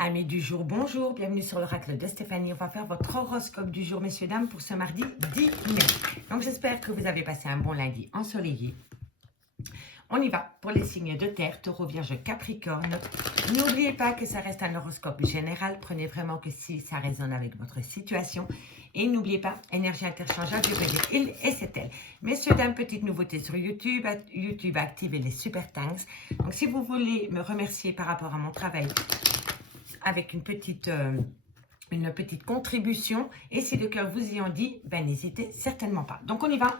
Amis du jour, bonjour, bienvenue sur l'oracle de Stéphanie. On va faire votre horoscope du jour, messieurs, dames, pour ce mardi 10 mai. Donc j'espère que vous avez passé un bon lundi ensoleillé. On y va pour les signes de terre, taureau, vierge, capricorne. N'oubliez pas que ça reste un horoscope général. Prenez vraiment que si ça résonne avec votre situation. Et n'oubliez pas, énergie interchangeable, je veux dire il et c'est elle. Messieurs, dames, petite nouveauté sur YouTube. YouTube, activez les super thanks. Donc si vous voulez me remercier par rapport à mon travail, avec une petite contribution. Et si le cœur vous y en dit, ben n'hésitez certainement pas. Donc on y va.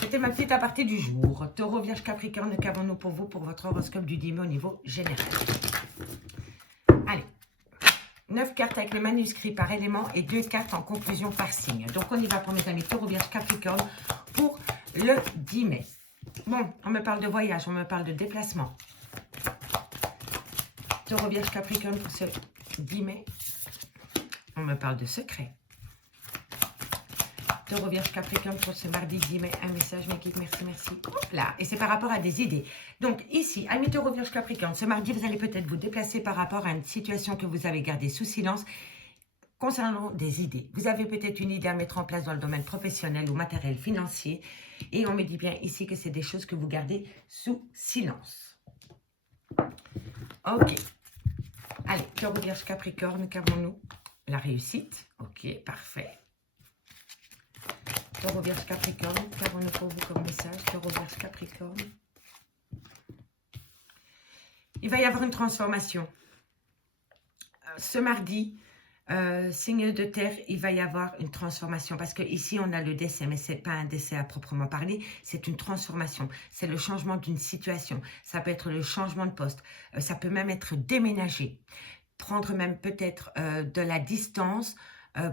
C'était ma petite aparté du jour. Taureau, vierge, capricorne, qu'avons-nous pour vous pour votre horoscope du 10 mai au niveau général? Allez. 9 cartes avec le manuscrit par élément et 2 cartes en conclusion par signe. Donc on y va pour mes amis Taureau, vierge, capricorne pour le 10 mai. Bon, on me parle de voyage, on me parle de déplacement. Taureau, vierge, capricorne pour ce 10 mai. On me parle de secret. Taureau, vierge, capricorne pour ce mardi 10 mai. Un message, mes guides, merci, merci. Hop là, et c'est par rapport à des idées. Donc ici, amis Taureau, vierge, capricorne, ce mardi, vous allez peut-être vous déplacer par rapport à une situation que vous avez gardée sous silence concernant des idées. Vous avez peut-être une idée à mettre en place dans le domaine professionnel ou matériel financier. Et on me dit bien ici que c'est des choses que vous gardez sous silence. Ok. Allez, Taureau, vierge, capricorne, qu'avons-nous? La réussite. Ok, parfait. Taureau, vierge, capricorne, qu'avons-nous pour vous comme message? Taureau, vierge, capricorne. Il va y avoir une transformation. Ce mardi, signe de terre, il va y avoir une transformation. Parce que ici, on a le décès, mais ce n'est pas un décès à proprement parler. C'est une transformation. C'est le changement d'une situation. Ça peut être le changement de poste. Ça peut même être déménager. Prendre même peut-être de la distance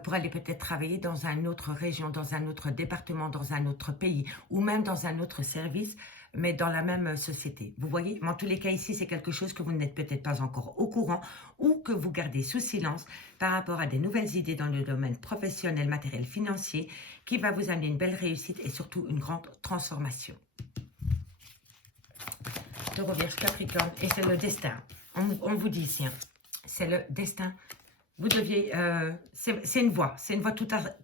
pour aller peut-être travailler dans une autre région, dans un autre département, dans un autre pays ou même dans un autre service, mais dans la même société. Vous voyez, mais en tous les cas ici, c'est quelque chose que vous n'êtes peut-être pas encore au courant ou que vous gardez sous silence par rapport à des nouvelles idées dans le domaine professionnel, matériel, financier qui va vous amener une belle réussite et surtout une grande transformation. Taureau, vierge, capricorne, et c'est le destin. On vous dit ici, hein, c'est le destin. Vous deviez, c'est une voie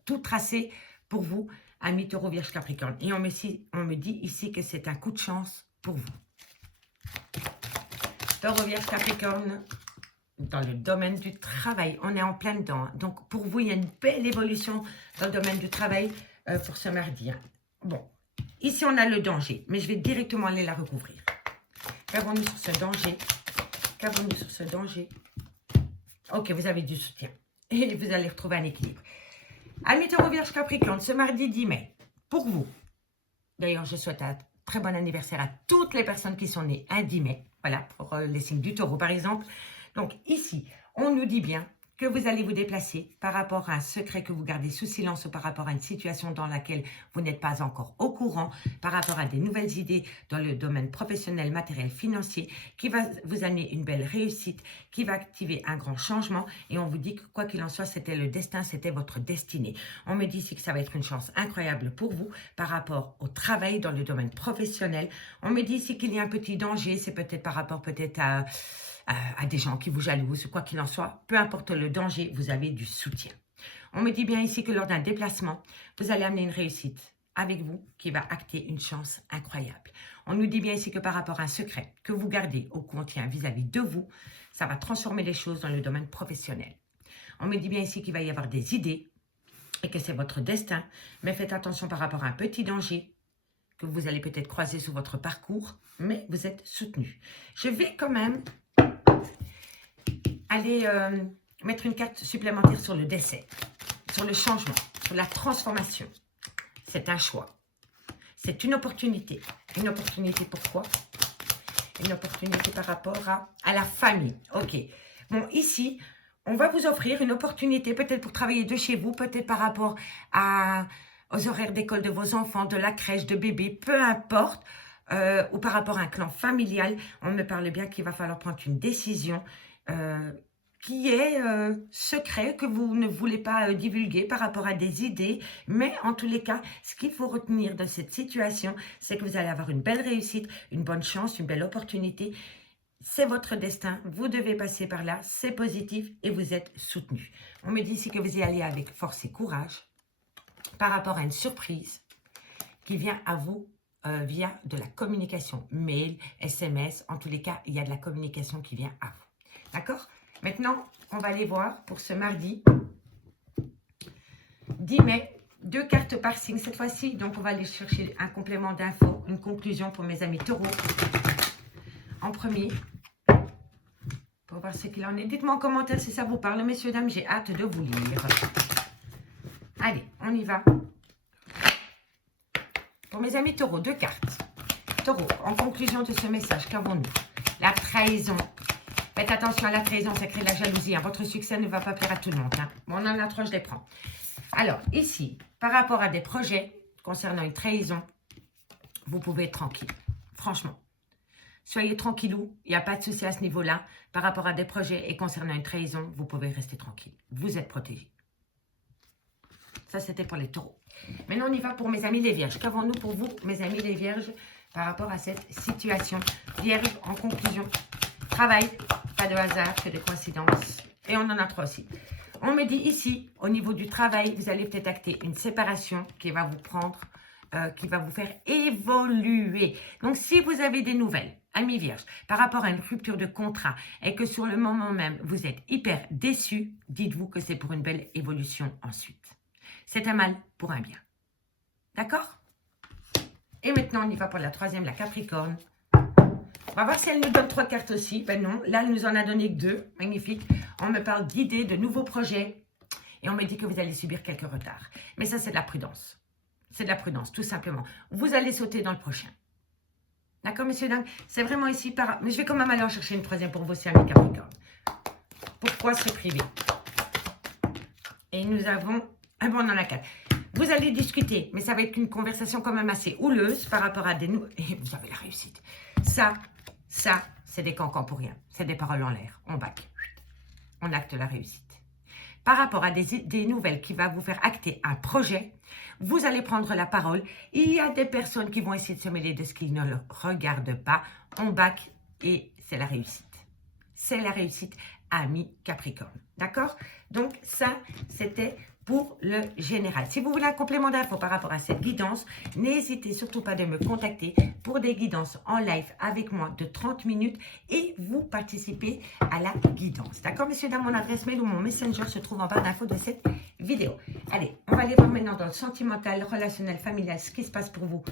tout tracée pour vous, amis Taureau, vierge, capricorne. Et on me dit ici que c'est un coup de chance pour vous. Taureau, vierge, capricorne, dans le domaine du travail, on est en plein dedans. Hein. Donc pour vous, il y a une belle évolution dans le domaine du travail pour ce mardi. Hein. Bon, ici on a le danger, mais je vais directement aller la recouvrir. Qu'avons-nous sur ce danger? Qu'avons-nous sur ce danger? Ok, vous avez du soutien. Et vous allez retrouver un équilibre. Amis Taureau, vierge, capricorne, ce mardi 10 mai, pour vous. D'ailleurs, je souhaite un très bon anniversaire à toutes les personnes qui sont nées un 10 mai. Voilà, pour les signes du taureau, par exemple. Donc, ici, on nous dit bien que vous allez vous déplacer par rapport à un secret que vous gardez sous silence ou par rapport à une situation dans laquelle vous n'êtes pas encore au courant, par rapport à des nouvelles idées dans le domaine professionnel, matériel, financier, qui va vous amener une belle réussite, qui va activer un grand changement. Et on vous dit que quoi qu'il en soit, c'était le destin, c'était votre destinée. On me dit ici que ça va être une chance incroyable pour vous par rapport au travail dans le domaine professionnel. On me dit ici qu'il y a un petit danger, c'est peut-être par rapport peut-être à des gens qui vous jalousent, quoi qu'il en soit, peu importe le danger, vous avez du soutien. On me dit bien ici que lors d'un déplacement, vous allez amener une réussite avec vous qui va acter une chance incroyable. On nous dit bien ici que par rapport à un secret que vous gardez au contient vis-à-vis de vous, ça va transformer les choses dans le domaine professionnel. On me dit bien ici qu'il va y avoir des idées et que c'est votre destin, mais faites attention par rapport à un petit danger que vous allez peut-être croiser sur votre parcours, mais vous êtes soutenu. Je vais quand même aller mettre une carte supplémentaire sur le décès, sur le changement, sur la transformation. C'est un choix. C'est une opportunité. Une opportunité pourquoi? Une opportunité par rapport à la famille. Ok. Bon, ici, on va vous offrir une opportunité peut-être pour travailler de chez vous, peut-être par rapport aux horaires d'école de vos enfants, de la crèche, de bébé, peu importe. Ou par rapport à un clan familial, on me parle bien qu'il va falloir prendre une décision qui est secret, que vous ne voulez pas divulguer par rapport à des idées. Mais en tous les cas, ce qu'il faut retenir de cette situation, c'est que vous allez avoir une belle réussite, une bonne chance, une belle opportunité c'est votre destin, vous devez passer par là, c'est positif et vous êtes soutenu. On me dit ici que vous y allez avec force et courage par rapport à une surprise qui vient à vous via de la communication, mail, SMS, en tous les cas, il y a de la communication qui vient à vous. D'accord? Maintenant, on va aller voir pour ce mardi 10 mai, 2 cartes par signe cette fois-ci. Donc, on va aller chercher un complément d'infos, une conclusion pour mes amis taureaux. En premier, pour voir ce qu'il en est. Dites-moi en commentaire si ça vous parle, messieurs, dames, j'ai hâte de vous lire. Allez, on y va. Pour mes amis taureaux, 2 cartes. Taureau, en conclusion de ce message, qu'avons-nous? La trahison. Faites attention à la trahison, ça crée de la jalousie. Hein. Votre succès ne va pas plaire à tout le monde. Hein. Bon, on en a 3, je les prends. Alors, ici, par rapport à des projets concernant une trahison, vous pouvez être tranquille. Franchement. Soyez tranquillou, il n'y a pas de souci à ce niveau-là. Par rapport à des projets et concernant une trahison, vous pouvez rester tranquille. Vous êtes protégés. Ça, c'était pour les taureaux. Maintenant, on y va pour mes amis les vierges. Qu'avons-nous pour vous, mes amis les vierges, par rapport à cette situation? Vierge, en conclusion, travail, pas de hasard, que de coïncidences. Et on en a 3 aussi. On me dit ici, au niveau du travail, vous allez peut-être acter une séparation qui va vous prendre, qui va vous faire évoluer. Donc, si vous avez des nouvelles, amis vierges, par rapport à une rupture de contrat et que sur le moment même, vous êtes hyper déçu, dites-vous que c'est pour une belle évolution ensuite. C'est un mal pour un bien. D'accord? Et maintenant, on y va pour la 3e, la Capricorne. On va voir si elle nous donne 3 cartes aussi. Ben non, là, elle nous en a donné que 2. Magnifique. On me parle d'idées, de nouveaux projets. Et on me dit que vous allez subir quelques retards. Mais ça, c'est de la prudence. C'est de la prudence, tout simplement. Vous allez sauter dans le prochain. D'accord, messieurs, dames? C'est vraiment ici par... Mais je vais quand même aller en chercher une 3e pour vous, c'est amis Capricorne. Pourquoi se priver? Et nous avons... Ah bon, on en a 4. Vous allez discuter, mais ça va être une conversation quand même assez houleuse par rapport à des... Et vous avez la réussite. Ça, c'est des cancans pour rien. C'est des paroles en l'air. On bac. On acte la réussite. Par rapport à des nouvelles qui vont vous faire acter un projet, vous allez prendre la parole. Il y a des personnes qui vont essayer de se mêler de ce qu'ils ne leur regardent pas. On bac et c'est la réussite. C'est la réussite, ami Capricorne. D'accord? Donc, ça, c'était pour le général. Si vous voulez un complément d'info par rapport à cette guidance, n'hésitez surtout pas de me contacter pour des guidances en live avec moi de 30 minutes et vous participez à la guidance. D'accord, messieurs, dames, mon adresse mail ou mon messenger se trouve en barre d'infos de cette vidéo. Allez, on va aller voir maintenant dans le sentimental, relationnel, familial, ce qui se passe pour vous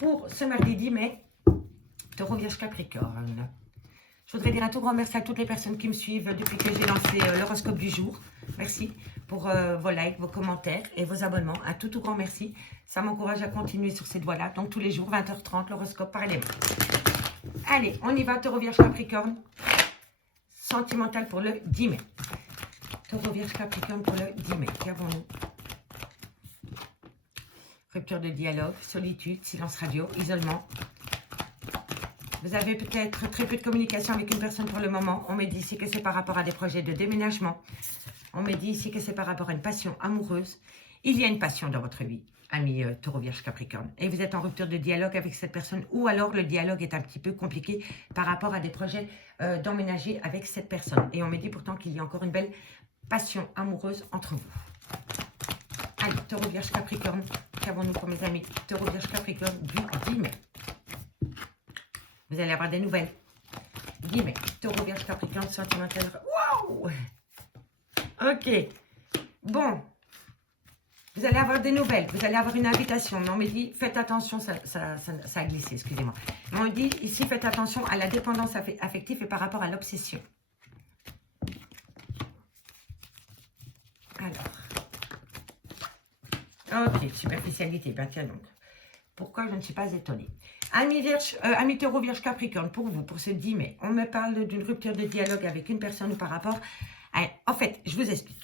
pour ce mardi 10 mai, Taureau, Vierge, Capricorne. Je voudrais dire un tout grand merci à toutes les personnes qui me suivent depuis que j'ai lancé l'horoscope du jour. Merci pour vos likes, vos commentaires et vos abonnements. Un tout grand merci. Ça m'encourage à continuer sur cette voie-là. Donc tous les jours, 20h30, l'horoscope par élément. Allez, on y va, Taureau, Vierge, Capricorne. Sentimental pour le 10 mai. Taureau, Vierge, Capricorne pour le 10 mai. Qu'avons-nous? Rupture de dialogue, solitude, silence radio, isolement. Vous avez peut-être très peu de communication avec une personne pour le moment. On me dit ici que c'est par rapport à des projets de déménagement. On me dit ici que c'est par rapport à une passion amoureuse. Il y a une passion dans votre vie, ami Taureau, Vierge, Capricorne. Et vous êtes en rupture de dialogue avec cette personne. Ou alors le dialogue est un petit peu compliqué par rapport à des projets d'emménager avec cette personne. Et on me dit pourtant qu'il y a encore une belle passion amoureuse entre vous. Allez, Taureau, Vierge, Capricorne. Qu'avons-nous pour mes amis? Taureau, Vierge, Capricorne du 10 mai. Vous allez avoir des nouvelles. 10 mai. Taureau, Vierge, Capricorne, sentimental. Waouh! Ok. Bon. Vous allez avoir des nouvelles. Vous allez avoir une invitation. Mais on me dit, faites attention, ça a glissé, excusez-moi. Mais on dit, ici, faites attention à la dépendance affective et par rapport à l'obsession. Alors. Ok, superficialité. Ben tiens donc. Pourquoi je ne suis pas étonnée? Ami Taureau, Vierge, Capricorne, pour vous, pour ce 10 mai, on me parle d'une rupture de dialogue avec une personne ou par rapport à... En fait, je vous explique.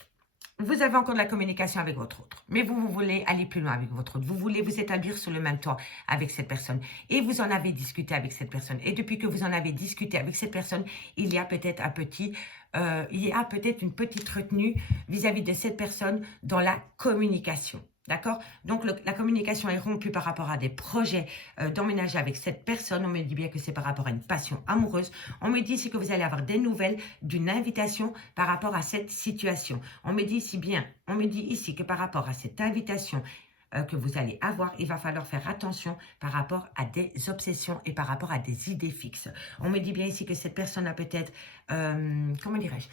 Vous avez encore de la communication avec votre autre, mais vous voulez aller plus loin avec votre autre. Vous voulez vous établir sur le même toit avec cette personne. Et vous en avez discuté avec cette personne. Et depuis que vous en avez discuté avec cette personne, il y a peut-être une petite retenue vis-à-vis de cette personne dans la communication. D'accord? Donc, la communication est rompue par rapport à des projets d'emménager avec cette personne. On me dit bien que c'est par rapport à une passion amoureuse. On me dit ici que vous allez avoir des nouvelles d'une invitation par rapport à cette situation. On me dit ici que par rapport à cette invitation que vous allez avoir, il va falloir faire attention par rapport à des obsessions et par rapport à des idées fixes. On me dit bien ici que cette personne a peut-être, comment dirais-je,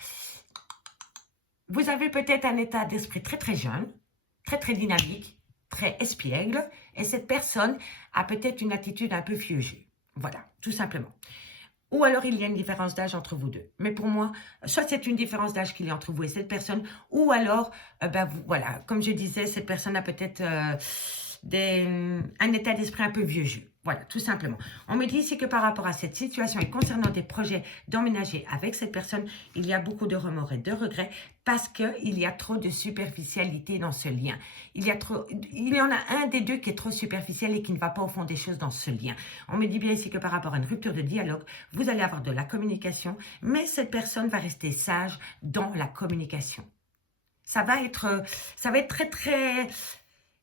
vous avez peut-être un état d'esprit très très jeune, très dynamique, très espiègle, et cette personne a peut-être une attitude un peu vieux jeu. Voilà, tout simplement. Ou alors il y a une différence d'âge entre vous deux. Mais pour moi, soit c'est une différence d'âge qu'il y a entre vous et cette personne, ou alors, voilà, comme je disais, cette personne a peut-être un état d'esprit un peu vieux jeu. Voilà, tout simplement. On me dit ici que par rapport à cette situation et concernant des projets d'emménager avec cette personne, il y a beaucoup de remords et de regrets parce qu'il y a trop de superficialité dans ce lien. Il y en a un des deux qui est trop superficiel et qui ne va pas au fond des choses dans ce lien. On me dit bien ici que par rapport à une rupture de dialogue, vous allez avoir de la communication, mais cette personne va rester sage dans la communication. Ça va être très...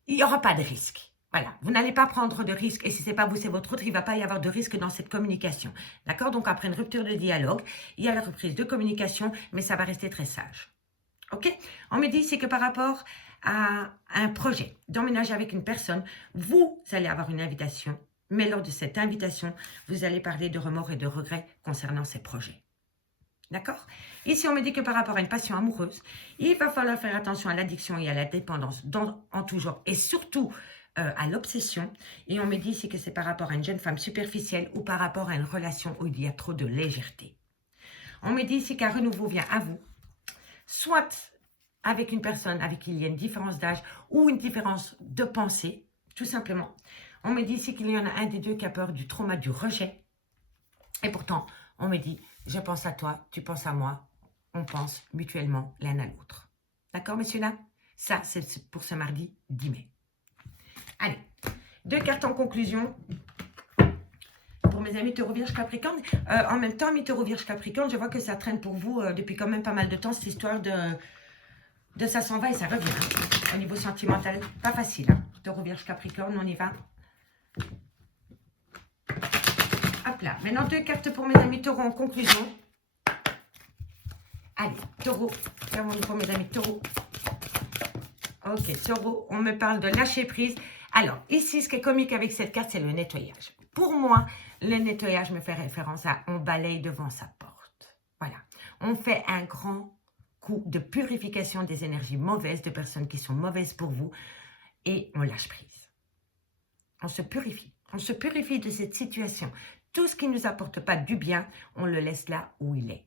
Il n'y aura pas de risque. Voilà, vous n'allez pas prendre de risque et si ce n'est pas vous, c'est votre autre, il ne va pas y avoir de risque dans cette communication. D'accord? Donc, après une rupture de dialogue, il y a la reprise de communication, mais ça va rester très sage. Ok? On me dit ici que par rapport à un projet d'emménager avec une personne, vous allez avoir une invitation, mais lors de cette invitation, vous allez parler de remords et de regrets concernant ces projets. D'accord? Ici, on me dit que par rapport à une passion amoureuse, il va falloir faire attention à l'addiction et à la dépendance en tout genre et surtout à l'obsession. Et on me dit ici que c'est par rapport à une jeune femme superficielle ou par rapport à une relation où il y a trop de légèreté. On me dit ici qu'un renouveau vient à vous, soit avec une personne avec qui il y a une différence d'âge ou une différence de pensée, tout simplement. On me dit ici qu'il y en a un des deux qui a peur du trauma du rejet. Et pourtant, on me dit, je pense à toi, tu penses à moi, on pense mutuellement l'un à l'autre. D'accord, messieurs, dames? Ça, c'est pour ce mardi 10 mai. Allez, 2 cartes en conclusion pour mes amis Taureau Vierge Capricorne. En même temps, mes Taureau Vierge Capricorne, je vois que ça traîne pour vous depuis quand même pas mal de temps, cette histoire de ça s'en va et ça revient. Hein. Au niveau sentimental, pas facile. Hein. Taureau Vierge Capricorne, on y va. Hop là. Maintenant, 2 cartes pour mes amis Taureau en conclusion. Allez, Taureau. Fermons-nous pour mes amis Taureau. Ok, Taureau, on me parle de lâcher prise. Alors, ici, ce qui est comique avec cette carte, c'est le nettoyage. Pour moi, le nettoyage me fait référence à on balaye devant sa porte. Voilà. On fait un grand coup de purification des énergies mauvaises, de personnes qui sont mauvaises pour vous, et on lâche prise. On se purifie. On se purifie de cette situation. Tout ce qui ne nous apporte pas du bien, on le laisse là où il est.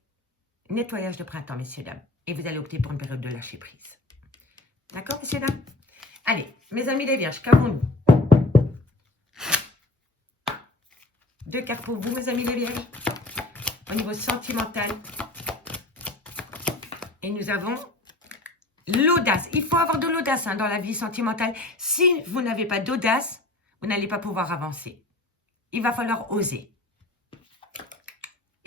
Nettoyage de printemps, messieurs, dames. Et vous allez opter pour une période de lâcher prise. D'accord, messieurs, dames? Allez, mes amis les vierges, qu'avons-nous? 2 cartes pour vous, mes amis les vierges. Au niveau sentimental. Et nous avons l'audace. Il faut avoir de l'audace dans la vie sentimentale. Si vous n'avez pas d'audace, vous n'allez pas pouvoir avancer. Il va falloir oser.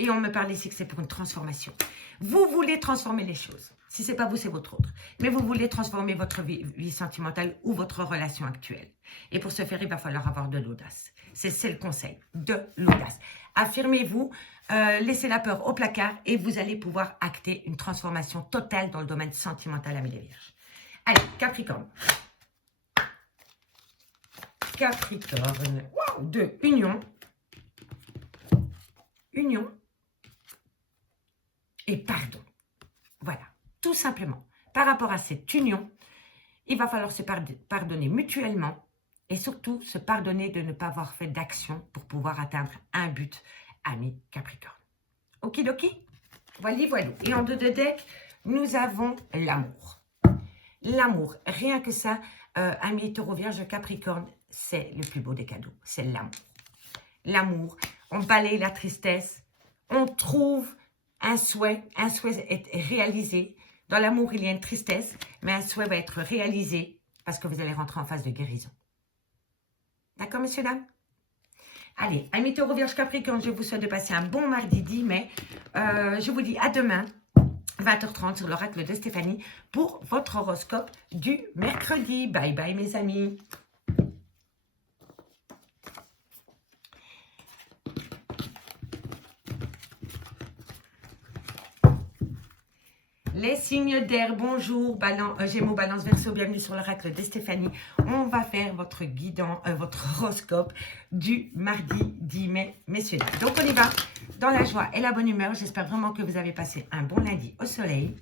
Et on me parle ici que c'est pour une transformation. Vous voulez transformer les choses. Si ce n'est pas vous, c'est votre autre. Mais vous voulez transformer votre vie sentimentale ou votre relation actuelle. Et pour ce faire, il va falloir avoir de l'audace. C'est le conseil, de l'audace. Affirmez-vous, laissez la peur au placard et vous allez pouvoir acter une transformation totale dans le domaine sentimental, amis les vierges. Allez, Capricorne. Capricorne. Wow, 2, union. Union. Et pardon. Voilà, tout simplement. Par rapport à cette union, il va falloir se pardonner mutuellement et surtout se pardonner de ne pas avoir fait d'action pour pouvoir atteindre un but, ami Capricorne. Okidoki? Voilà, voilà. Et en 2 de deck, nous avons l'amour. L'amour, rien que ça, ami Taureau Vierge Capricorne, c'est le plus beau des cadeaux. C'est l'amour. L'amour, on balaye la tristesse, on trouve un souhait est réalisé. Dans l'amour, il y a une tristesse, mais un souhait va être réalisé parce que vous allez rentrer en phase de guérison. D'accord, messieurs, dames? Allez, amis Taureau Vierge Capricorne, je vous souhaite de passer un bon mardi 10 mai. Je vous dis à demain, 20h30 sur l'oracle de Stéphanie pour votre horoscope du mercredi. Bye bye mes amis. Les signes d'air, bonjour, Gémeaux, Balance, Verseau, bienvenue sur l'oracle de Stéphanie. On va faire votre guidant, votre horoscope du mardi 10 mai, messieurs. Donc on y va dans la joie et la bonne humeur. J'espère vraiment que vous avez passé un bon lundi au soleil.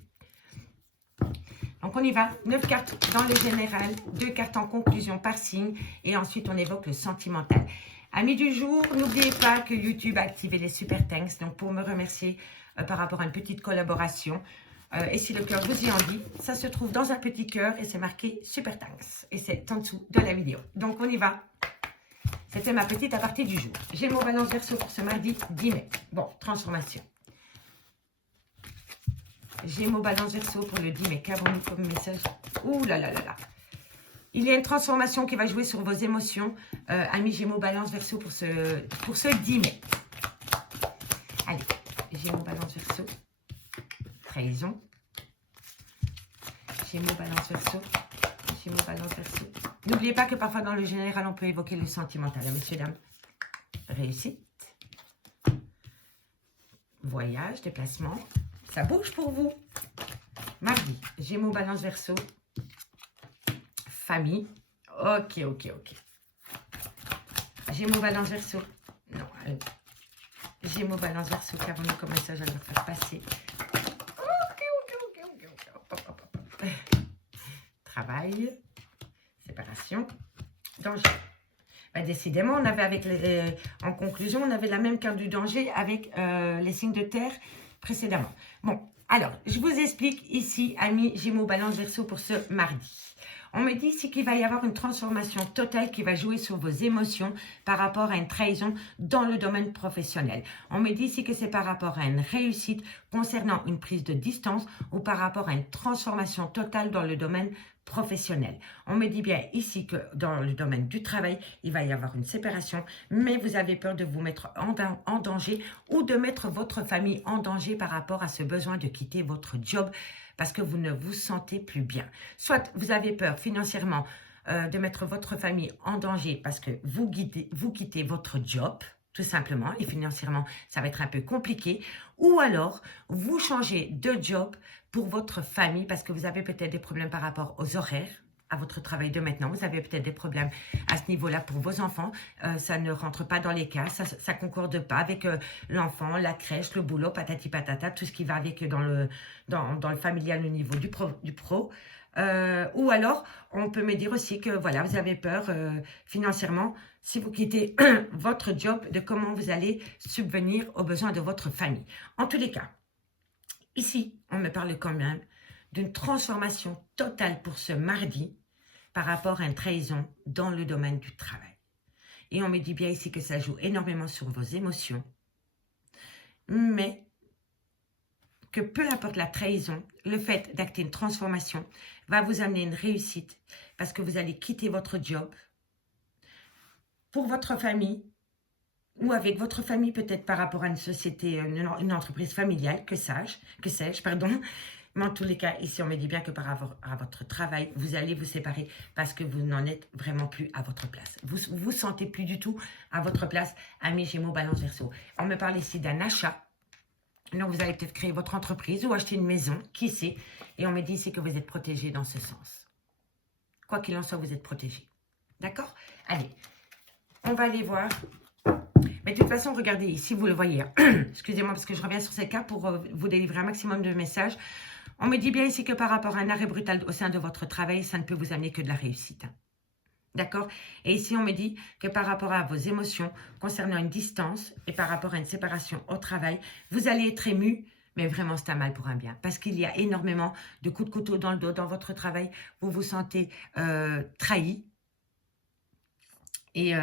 Donc on y va, 9 cartes dans le général, 2 cartes en conclusion par signe et ensuite on évoque le sentimental. Amis du jour, n'oubliez pas que YouTube a activé les super thanks, donc pour me remercier par rapport à une petite collaboration. Et si le cœur vous y envie, ça se trouve dans un petit cœur et c'est marqué super thanks. Et c'est en dessous de la vidéo. Donc on y va. C'était ma petite aparté du jour. Gémeaux, Balance, Verseau pour ce mardi 10 mai. Bon, transformation. Gémeaux, Balance, Verseau pour le 10 mai. Qu'avons-nous comme message? Ouh là là là là. Il y a une transformation qui va jouer sur vos émotions. Amis Gémeaux, Balance, Verseau pour ce 10 mai. Allez, Gémeaux, Balance, Verseau. Trahison. Gémeaux, Balance, Verseau. Gémeaux, Balance, Verseau. N'oubliez pas que parfois dans le général, on peut évoquer le sentimental. Messieurs, dames, réussite. Voyage, déplacement. Ça bouge pour vous. Mardi, Gémeaux, Balance, Verseau. Famille. Ok, ok, ok. Gémeaux, Balance, Verseau. Non, allez. Gémeaux, Balance, Verseau. Qu'avons-nous comme message à leur faire passer? Travail, séparation, danger. Ben, décidément, on avait en conclusion, on avait la même carte du danger avec les signes de terre précédemment. Bon, alors, je vous explique ici, amis Gémeaux, Balance, Verseau pour ce mardi. On me dit ici qu'il va y avoir une transformation totale qui va jouer sur vos émotions par rapport à une trahison dans le domaine professionnel. On me dit ici que c'est par rapport à une réussite concernant une prise de distance ou par rapport à une transformation totale dans le domaine professionnel. On me dit bien ici que dans le domaine du travail, il va y avoir une séparation, mais vous avez peur de vous mettre en danger ou de mettre votre famille en danger par rapport à ce besoin de quitter votre job parce que vous ne vous sentez plus bien. Soit vous avez peur financièrement de mettre votre famille en danger parce que vous quittez votre job, tout simplement, et financièrement, ça va être un peu compliqué. Ou alors, vous changez de job pour votre famille parce que vous avez peut-être des problèmes par rapport aux horaires, à votre travail de maintenant. Vous avez peut-être des problèmes à ce niveau-là pour vos enfants. Ça ne rentre pas dans les cas, ça ne concorde pas avec l'enfant, la crèche, le boulot, patati patata, tout ce qui va avec dans le familial au niveau du pro. Ou alors, on peut me dire aussi que voilà, vous avez peur financièrement, si vous quittez votre job, de comment vous allez subvenir aux besoins de votre famille. En tous les cas, ici, on me parle quand même d'une transformation totale pour ce mardi par rapport à une trahison dans le domaine du travail. Et on me dit bien ici que ça joue énormément sur vos émotions, mais que peu importe la trahison, le fait d'acter une transformation va vous amener une réussite parce que vous allez quitter votre job pour votre famille ou avec votre famille, peut-être par rapport à une société, une entreprise familiale, que sais-je, pardon. Mais en tous les cas, ici, on me dit bien que par rapport à votre travail, vous allez vous séparer parce que vous n'en êtes vraiment plus à votre place. Vous ne vous sentez plus du tout à votre place, amis Gémeaux, Balance, Verseau. On me parle ici d'un achat. Donc, vous allez peut-être créer votre entreprise ou acheter une maison, qui sait. Et on me dit ici que vous êtes protégé dans ce sens. Quoi qu'il en soit, vous êtes protégé. D'accord? Allez, on va aller voir. Mais de toute façon, regardez ici, vous le voyez. Excusez-moi parce que je reviens sur ces cas pour vous délivrer un maximum de messages. On me dit bien ici que par rapport à un arrêt brutal au sein de votre travail, ça ne peut vous amener que de la réussite. D'accord? Et ici, on me dit que par rapport à vos émotions concernant une distance et par rapport à une séparation au travail, vous allez être ému, mais vraiment, c'est un mal pour un bien. Parce qu'il y a énormément de coups de couteau dans le dos dans votre travail. Vous vous sentez trahi. Et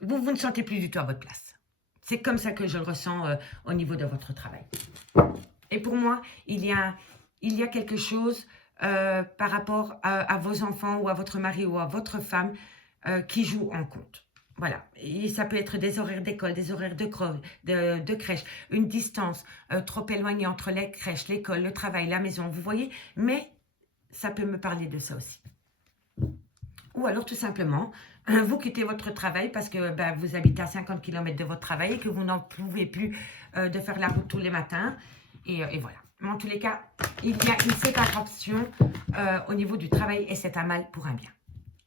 vous ne sentez plus du tout à votre place. C'est comme ça que je le ressens au niveau de votre travail. Et pour moi, il y a quelque chose par rapport à vos enfants ou à votre mari ou à votre femme qui joue en compte. Voilà, et ça peut être des horaires d'école, des horaires de crèche, une distance trop éloignée entre les crèches, l'école, le travail, la maison, vous voyez. Mais ça peut me parler de ça aussi. Ou alors tout simplement, vous quittez votre travail parce que vous habitez à 50 km de votre travail et que vous n'en pouvez plus de faire la route tous les matins. Et voilà. Mais en tous les cas, il y a une séparation au niveau du travail et c'est un mal pour un bien.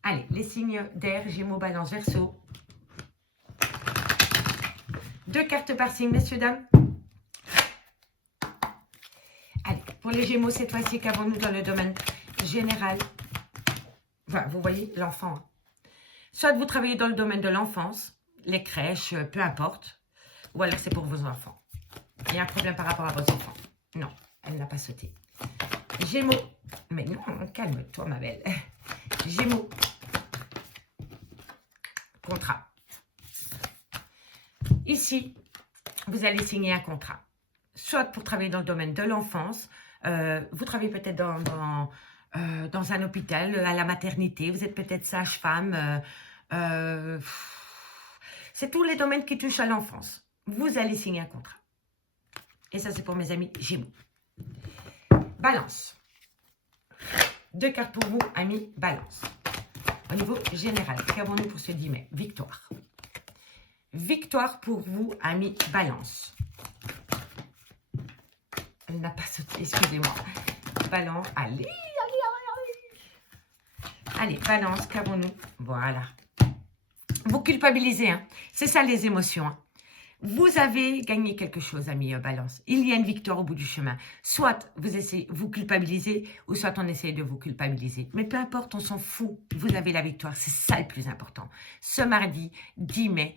Allez, les signes d'air, Gémeaux, Balance, Verseau. 2 cartes par signe, messieurs, dames. Allez, pour les Gémeaux, cette fois-ci, qu'avons-nous dans le domaine général? Voilà, vous voyez, l'enfant. Soit vous travaillez dans le domaine de l'enfance, les crèches, peu importe. Ou alors c'est pour vos enfants. Il y a un problème par rapport à vos enfants. Non, elle n'a pas sauté. Gémeaux. Mais non, calme-toi, ma belle. Gémeaux. Contrat. Ici, vous allez signer un contrat. Soit pour travailler dans le domaine de l'enfance. Vous travaillez peut-être dans un hôpital, à la maternité. Vous êtes peut-être sage-femme. C'est tous les domaines qui touchent à l'enfance. Vous allez signer un contrat. Et ça, c'est pour mes amis Gémeaux. Balance. 2 cartes pour vous, amis Balance. Au niveau général, qu'avons-nous pour ce 10 mai? Victoire. Victoire pour vous, amis Balance. Elle n'a pas sauté, excusez-moi. Balance, allez. Allez, Balance, qu'avons-nous? Voilà. Vous culpabilisez, hein. C'est ça les émotions, hein. Vous avez gagné quelque chose, amis Balance. Il y a une victoire au bout du chemin. Soit vous essayez, vous culpabilisez, ou soit on essaye de vous culpabiliser. Mais peu importe, on s'en fout. Vous avez la victoire, c'est ça le plus important. Ce mardi 10 mai,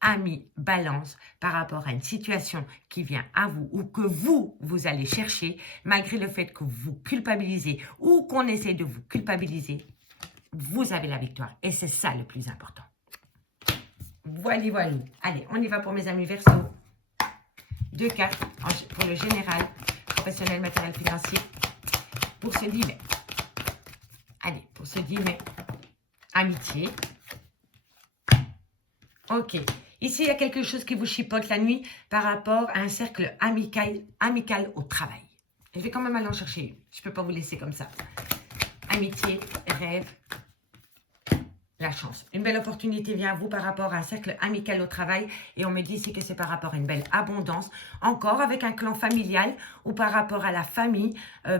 amis Balance, par rapport à une situation qui vient à vous, ou que vous allez chercher, malgré le fait que vous culpabilisez, ou qu'on essaye de vous culpabiliser, vous avez la victoire. Et c'est ça le plus important. Voilà, voilà. Allez, on y va pour mes amis Verseau. 2 cartes pour le général, professionnel, matériel, financier. Pour ce 10 mai. Allez, pour ce 10 mai. Amitié. Ok. Ici, il y a quelque chose qui vous chipote la nuit par rapport à un cercle amical au travail. Je vais quand même aller en chercher une. Je ne peux pas vous laisser comme ça. Amitié, rêve. La chance. Une belle opportunité vient à vous par rapport à un cercle amical au travail et on me dit ici que c'est par rapport à une belle abondance, encore avec un clan familial ou par rapport à la famille,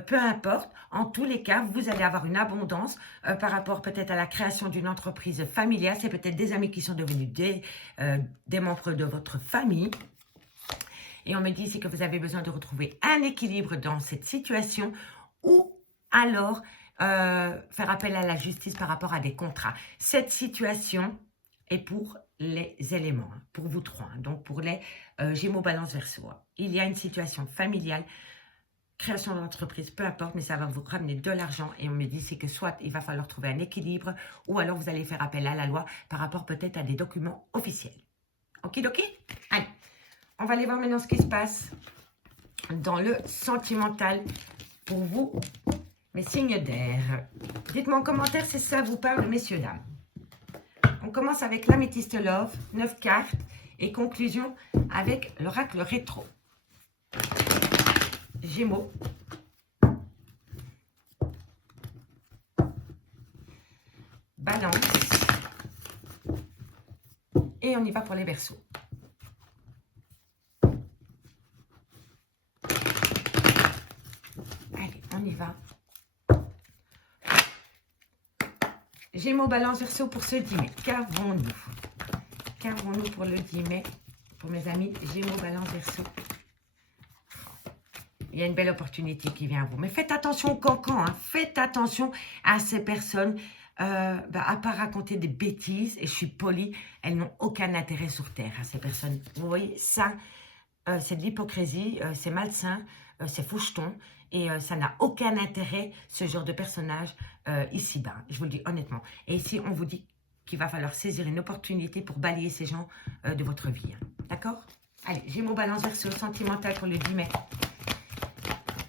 peu importe. En tous les cas, vous allez avoir une abondance par rapport peut-être à la création d'une entreprise familiale. C'est peut-être des amis qui sont devenus des membres de votre famille. Et on me dit ici que vous avez besoin de retrouver un équilibre dans cette situation ou alors faire appel à la justice par rapport à des contrats. Cette situation est pour les éléments, hein, pour vous trois, hein, donc pour les Gémeaux, Balance, Verseau. Il y a une situation familiale, création d'entreprise, peu importe, mais ça va vous ramener de l'argent et on me dit c'est que soit il va falloir trouver un équilibre ou alors vous allez faire appel à la loi par rapport peut-être à des documents officiels. Ok, allez, on va aller voir maintenant ce qui se passe dans le sentimental pour vous. Mes signes d'air. Dites-moi en commentaire si ça vous parle, messieurs, dames. On commence avec l'améthyste love, 9 cartes. Et conclusion avec l'oracle rétro. Gémeaux. Balance. Et on y va pour les Verseaux. Allez, on y va. Gémeaux, Balance, Verseau pour ce 10 mai. Qu'avons-nous? Qu'avons-nous pour le 10 mai? Pour mes amis Gémeaux, Balance, Verseau. Il y a une belle opportunité qui vient à vous. Mais faites attention au cancan. Hein. Faites attention à ces personnes. À part raconter des bêtises, et je suis polie, elles n'ont aucun intérêt sur Terre, hein, ces personnes. Vous voyez, ça, c'est de l'hypocrisie, c'est malsain, c'est faucheton. Et ça n'a aucun intérêt, ce genre de personnage, ici-bas. Je vous le dis honnêtement. Et ici, on vous dit qu'il va falloir saisir une opportunité pour balayer ces gens de votre vie. Hein. D'accord? Allez, Gémeaux, Balance, Verseau, sentimental pour le 10 mai.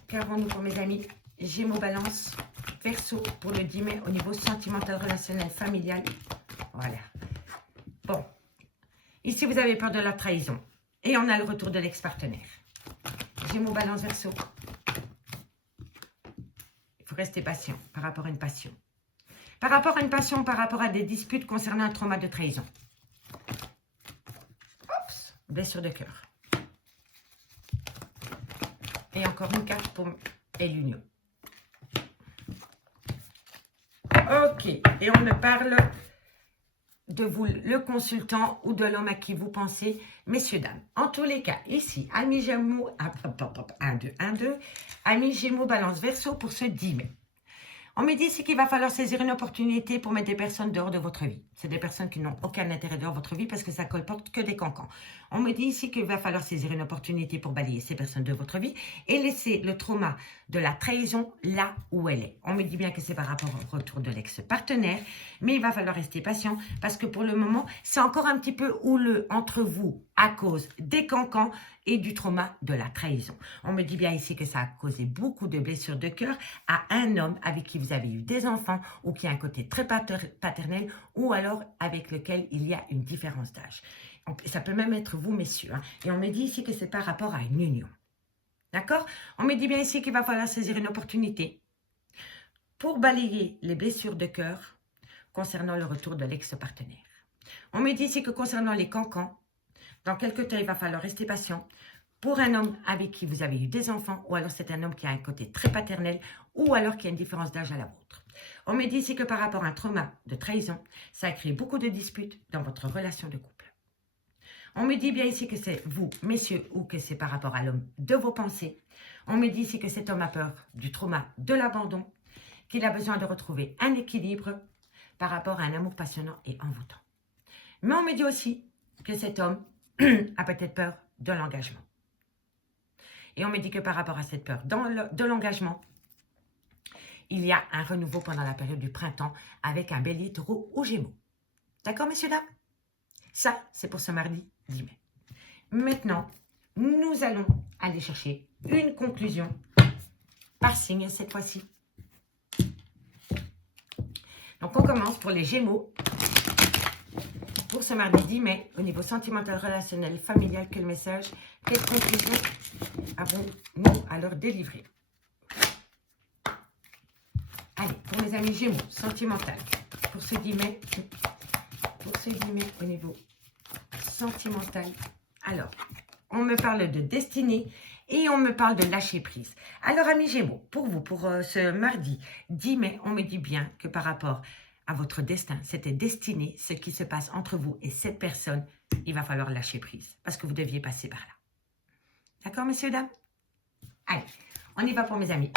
Qu'avons-nous pour mes amis? Gémeaux, Balance, Verseau pour le 10 mai au niveau sentimental, relationnel, familial. Voilà. Bon. Ici, vous avez peur de la trahison. Et on a le retour de l'ex-partenaire. Gémeaux, Balance, Verseau. Il faut rester patient par rapport à une passion. Par rapport à une passion, par rapport à des disputes concernant un trauma de trahison. Oups, blessure de cœur. Et encore une carte pour l'union. Ok, et on me parle de vous, le consultant ou de l'homme à qui vous pensez, messieurs, dames. En tous les cas, ici, amis Gémeaux, 1, 2, 1, 2, amis Gémeaux, Balance, Verseau pour ce 10 mai. On me dit ici qu'il va falloir saisir une opportunité pour mettre des personnes dehors de votre vie. C'est des personnes qui n'ont aucun intérêt dehors de votre vie parce que ça colporte que des cancans. On me dit ici qu'il va falloir saisir une opportunité pour balayer ces personnes de votre vie et laisser le trauma de la trahison là où elle est. On me dit bien que c'est par rapport au retour de l'ex-partenaire, mais il va falloir rester patient parce que pour le moment, c'est encore un petit peu houleux entre vous à cause des cancans et du trauma de la trahison. On me dit bien ici que ça a causé beaucoup de blessures de cœur à un homme avec qui vous avez eu des enfants ou qui a un côté très paternel ou alors avec lequel il y a une différence d'âge. Ça peut même être vous, messieurs. Hein. Et on me dit ici que c'est par rapport à une union. D'accord? On me dit bien ici qu'il va falloir saisir une opportunité pour balayer les blessures de cœur concernant le retour de l'ex-partenaire. On me dit ici que concernant les cancans, dans quelques temps, il va falloir rester patient pour un homme avec qui vous avez eu des enfants, ou alors c'est un homme qui a un côté très paternel, ou alors qui a une différence d'âge à la vôtre. On me dit ici que par rapport à un trauma de trahison, ça a créé beaucoup de disputes dans votre relation de couple. On me dit bien ici que c'est vous, messieurs, ou que c'est par rapport à l'homme de vos pensées. On me dit ici que cet homme a peur du trauma de l'abandon, qu'il a besoin de retrouver un équilibre par rapport à un amour passionnant et envoûtant. Mais on me dit aussi que cet homme a peut-être peur de l'engagement. Et on me dit que par rapport à cette peur de l'engagement, il y a un renouveau pendant la période du printemps avec un bélier, taureau ou gémeaux. D'accord, messieurs, dames? Ça, c'est pour ce mardi 10 mai. Maintenant, nous allons aller chercher une conclusion par signe cette fois-ci. Donc, on commence pour les gémeaux. Pour ce mardi 10 mai, au niveau sentimental, relationnel, familial, quel message, quelle conclusion avons-nous à leur délivrer? Allez, pour mes amis Gémeaux, sentimental, pour ce 10 mai, au niveau sentimental, alors, on me parle de destinée et on me parle de lâcher prise. Alors, amis Gémeaux, pour vous, pour ce mardi 10 mai, on me dit bien que par rapport à votre destin, c'était destiné, ce qui se passe entre vous et cette personne, il va falloir lâcher prise parce que vous deviez passer par là. D'accord, messieurs, dames? Allez, on y va pour mes amis.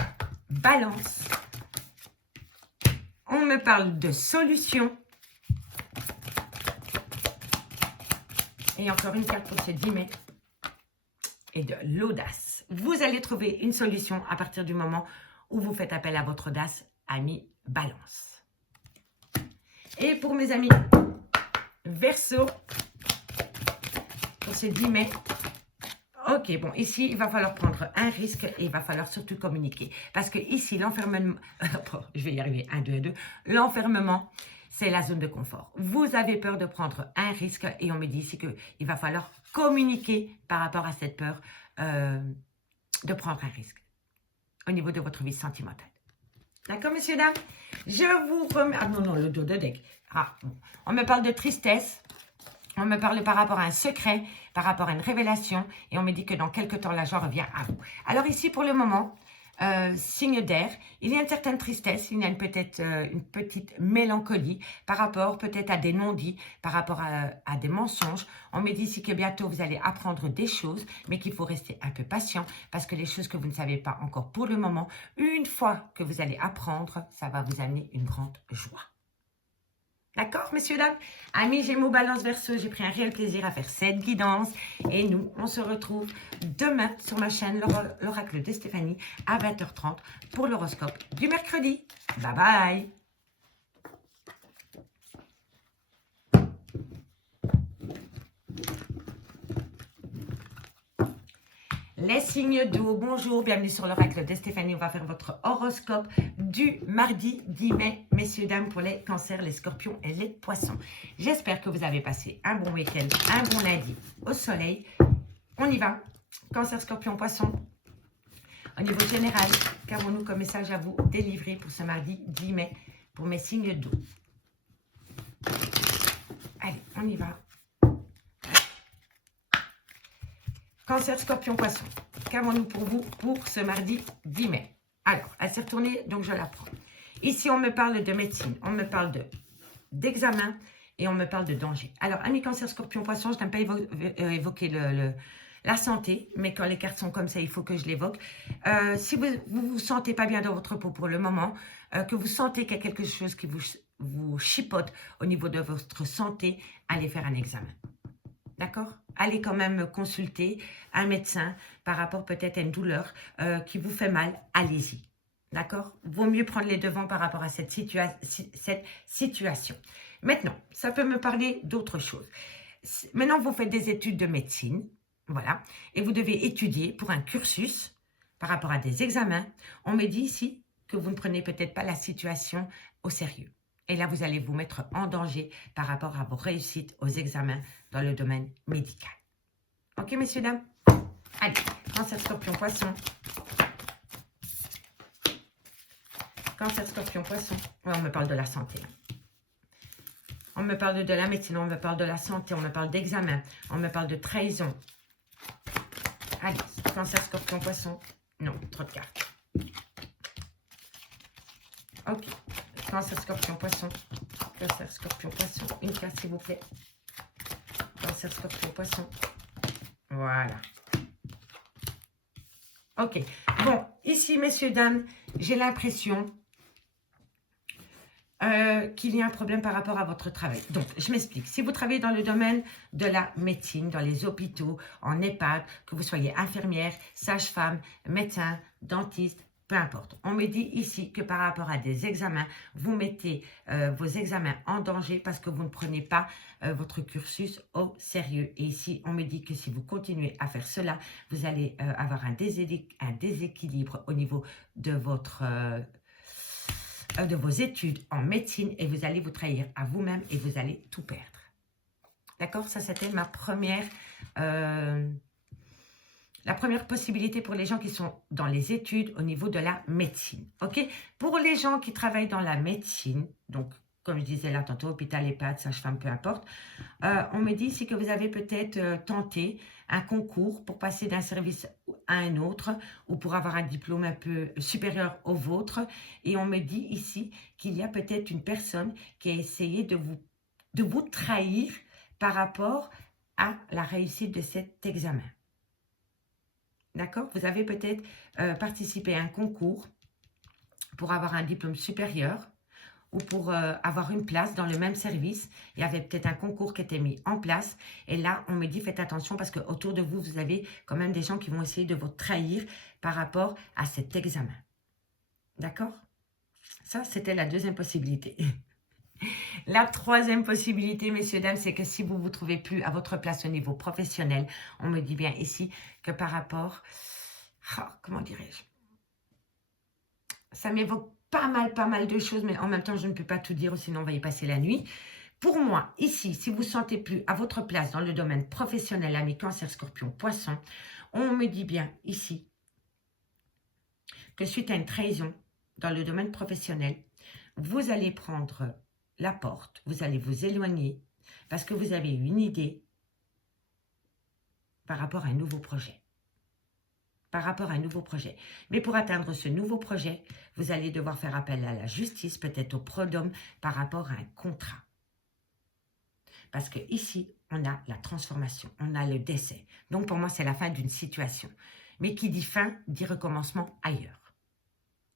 Balance. On me parle de solution. Et encore une carte pour ce 10 mai. Et de l'audace. Vous allez trouver une solution à partir du moment où vous faites appel à votre audace, amis Balance. Et pour mes amis Verseau, pour ce 10 mai, ok, bon, ici, il va falloir prendre un risque et il va falloir surtout communiquer. Parce que ici, l'enfermement, je vais y arriver, 1, 2 et 2, l'enfermement, c'est la zone de confort. Vous avez peur de prendre un risque et on me dit ici qu'il va falloir communiquer par rapport à cette peur de prendre un risque au niveau de votre vie sentimentale. D'accord, messieurs, dames? Je vous remercie. Ah non, le dos de deck. Ah, bon. On me parle de tristesse. On me parle par rapport à un secret, par rapport à une révélation. Et on me dit que dans quelques temps, la joie revient à vous. Alors ici, pour le moment, signe d'air, il y a une certaine tristesse, il y a peut-être une petite mélancolie par rapport peut-être à des non-dits, par rapport à des mensonges. On me dit ici que bientôt vous allez apprendre des choses, mais qu'il faut rester un peu patient parce que les choses que vous ne savez pas encore pour le moment, une fois que vous allez apprendre, ça va vous amener une grande joie. D'accord, messieurs, dames? Amis Gémeaux, Balance, Verseau, j'ai pris un réel plaisir à faire cette guidance. Et nous, on se retrouve demain sur ma chaîne, l'Oracle de Stéphanie, à 20h30 pour l'horoscope du mercredi. Bye bye! Les signes d'eau, bonjour, bienvenue sur l'oracle de Stéphanie. On va faire votre horoscope du mardi 10 mai, messieurs, dames, pour les cancers, les scorpions et les poissons. J'espère que vous avez passé un bon week-end, un bon lundi au soleil. On y va. Cancer, scorpion, poisson. Au niveau général, qu'avons-nous comme message à vous délivrer pour ce mardi 10 mai pour mes signes d'eau? Allez, on y va. Cancer, scorpion, poisson. Qu'avons-nous pour vous pour ce mardi 10 mai? Alors, elle s'est retournée, donc je la prends. Ici, on me parle de médecine, on me parle d'examen et on me parle de danger. Alors, amis cancer, scorpion, poisson, je n'aime pas évoquer la santé, mais quand les cartes sont comme ça, il faut que je l'évoque. Si vous ne vous sentez pas bien dans votre peau pour le moment, que vous sentez qu'il y a quelque chose qui vous chipote au niveau de votre santé, allez faire un examen. D'accord? Allez quand même consulter un médecin par rapport peut-être à une douleur qui vous fait mal. Allez-y. D'accord? Vaut mieux prendre les devants par rapport à cette situation. Maintenant, ça peut me parler d'autre chose. Maintenant, vous faites des études de médecine. Voilà. Et vous devez étudier pour un cursus par rapport à des examens. On me dit ici que vous ne prenez peut-être pas la situation au sérieux. Et là, vous allez vous mettre en danger par rapport à vos réussites aux examens dans le domaine médical. Ok, messieurs, dames? Allez, cancer, scorpion, poisson. Cancer, scorpion, poisson. Ouais, on me parle de la santé. On me parle de la médecine, on me parle de la santé, on me parle d'examen, on me parle de trahison. Allez, cancer, scorpion, poisson. Non, trop de cartes. Ok. Cancer, scorpion, poisson. Cancer, scorpion, poisson. Une carte, s'il vous plaît. Cancer, scorpion, poisson. Voilà. Ok. Bon, ici, messieurs, dames, j'ai l'impression qu'il y a un problème par rapport à votre travail. Donc, je m'explique. Si vous travaillez dans le domaine de la médecine, dans les hôpitaux, en EHPAD, que vous soyez infirmière, sage-femme, médecin, dentiste, peu importe. On me dit ici que par rapport à des examens, vous mettez vos examens en danger parce que vous ne prenez pas votre cursus au sérieux. Et ici, on me dit que si vous continuez à faire cela, vous allez avoir un déséquilibre au niveau de de vos études en médecine et vous allez vous trahir à vous-même et vous allez tout perdre. D'accord? Ça, c'était ma première... la première possibilité pour les gens qui sont dans les études au niveau de la médecine. Ok? Pour les gens qui travaillent dans la médecine, donc comme je disais là tantôt, hôpital, EHPAD, sage-femme, peu importe, on me dit ici que vous avez peut-être tenté un concours pour passer d'un service à un autre ou pour avoir un diplôme un peu supérieur au vôtre. Et on me dit ici qu'il y a peut-être une personne qui a essayé de vous trahir par rapport à la réussite de cet examen. D'accord? Vous avez peut-être participé à un concours pour avoir un diplôme supérieur ou pour avoir une place dans le même service. Il y avait peut-être un concours qui était mis en place. Et là, on me dit, faites attention parce qu'autour de vous, vous avez quand même des gens qui vont essayer de vous trahir par rapport à cet examen. D'accord? Ça, c'était la deuxième possibilité. La troisième possibilité, messieurs, dames, c'est que si vous ne vous trouvez plus à votre place au niveau professionnel, on me dit bien ici que par rapport... comment dirais-je? Ça m'évoque pas mal de choses, mais en même temps, je ne peux pas tout dire, sinon on va y passer la nuit. Pour moi, ici, si vous ne sentez plus à votre place dans le domaine professionnel, amis cancer, scorpion, poisson, on me dit bien ici que suite à une trahison dans le domaine professionnel, vous allez prendre la porte, vous allez vous éloigner parce que vous avez une idée par rapport à un nouveau projet. Par rapport à un nouveau projet. Mais pour atteindre ce nouveau projet, vous allez devoir faire appel à la justice, peut-être au prud'homme, par rapport à un contrat. Parce que ici, on a la transformation, on a le décès. Donc pour moi, c'est la fin d'une situation. Mais qui dit fin, dit recommencement ailleurs.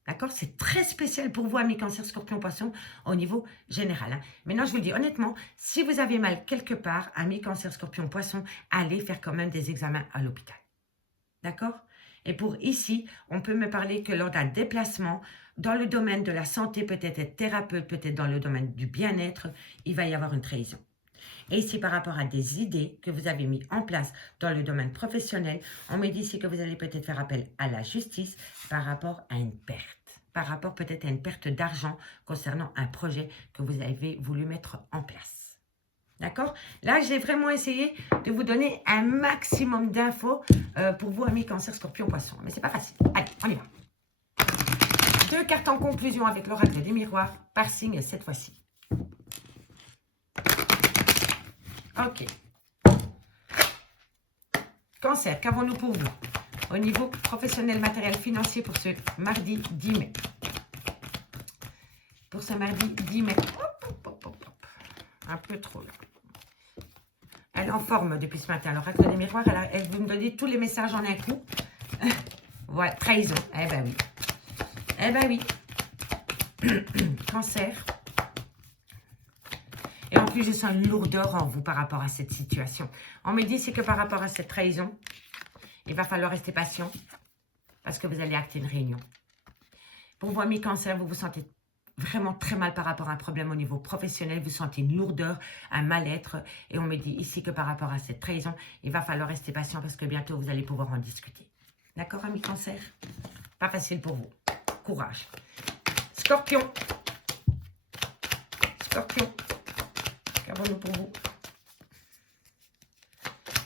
D'accord? C'est très spécial pour vous, amis cancer, scorpion, poisson, au niveau général. Hein. Maintenant, je vous le dis honnêtement, si vous avez mal quelque part, amis cancer, scorpion, poisson, allez faire quand même des examens à l'hôpital. D'accord? Et pour ici, on peut me parler que lors d'un déplacement, dans le domaine de la santé, peut-être être thérapeute, peut-être dans le domaine du bien-être, il va y avoir une trahison. Et ici, par rapport à des idées que vous avez mis en place dans le domaine professionnel, on me dit ici que vous allez peut-être faire appel à la justice par rapport à une perte. Par rapport peut-être à une perte d'argent concernant un projet que vous avez voulu mettre en place. D'accord? Là, j'ai vraiment essayé de vous donner un maximum d'infos pour vous, amis Cancer, Scorpion, Poisson. Mais c'est pas facile. Allez, on y va. 2 cartes en conclusion avec l'oracle des miroirs par signe cette fois-ci. Ok. Cancer, qu'avons-nous pour vous au niveau professionnel, matériel, financier pour ce mardi 10 mai? Pour ce mardi 10 mai. Un peu trop là. Elle est en forme depuis ce matin. L'oracle des miroirs, elle veut me donner tous les messages en un coup. Voilà, trahison. Eh ben oui. Eh ben oui. Cancer. Et en plus, je sens une lourdeur en vous par rapport à cette situation. On me dit, c'est que par rapport à cette trahison, il va falloir rester patient parce que vous allez acter une réunion. Pour vous, amis Cancer, vous vous sentez vraiment très mal par rapport à un problème au niveau professionnel. Vous sentez une lourdeur, un mal-être. Et on me dit ici que par rapport à cette trahison, il va falloir rester patient parce que bientôt, vous allez pouvoir en discuter. D'accord, amis Cancer? Pas facile pour vous. Courage. Scorpion. Scorpion. Qu'avons-nous pour vous?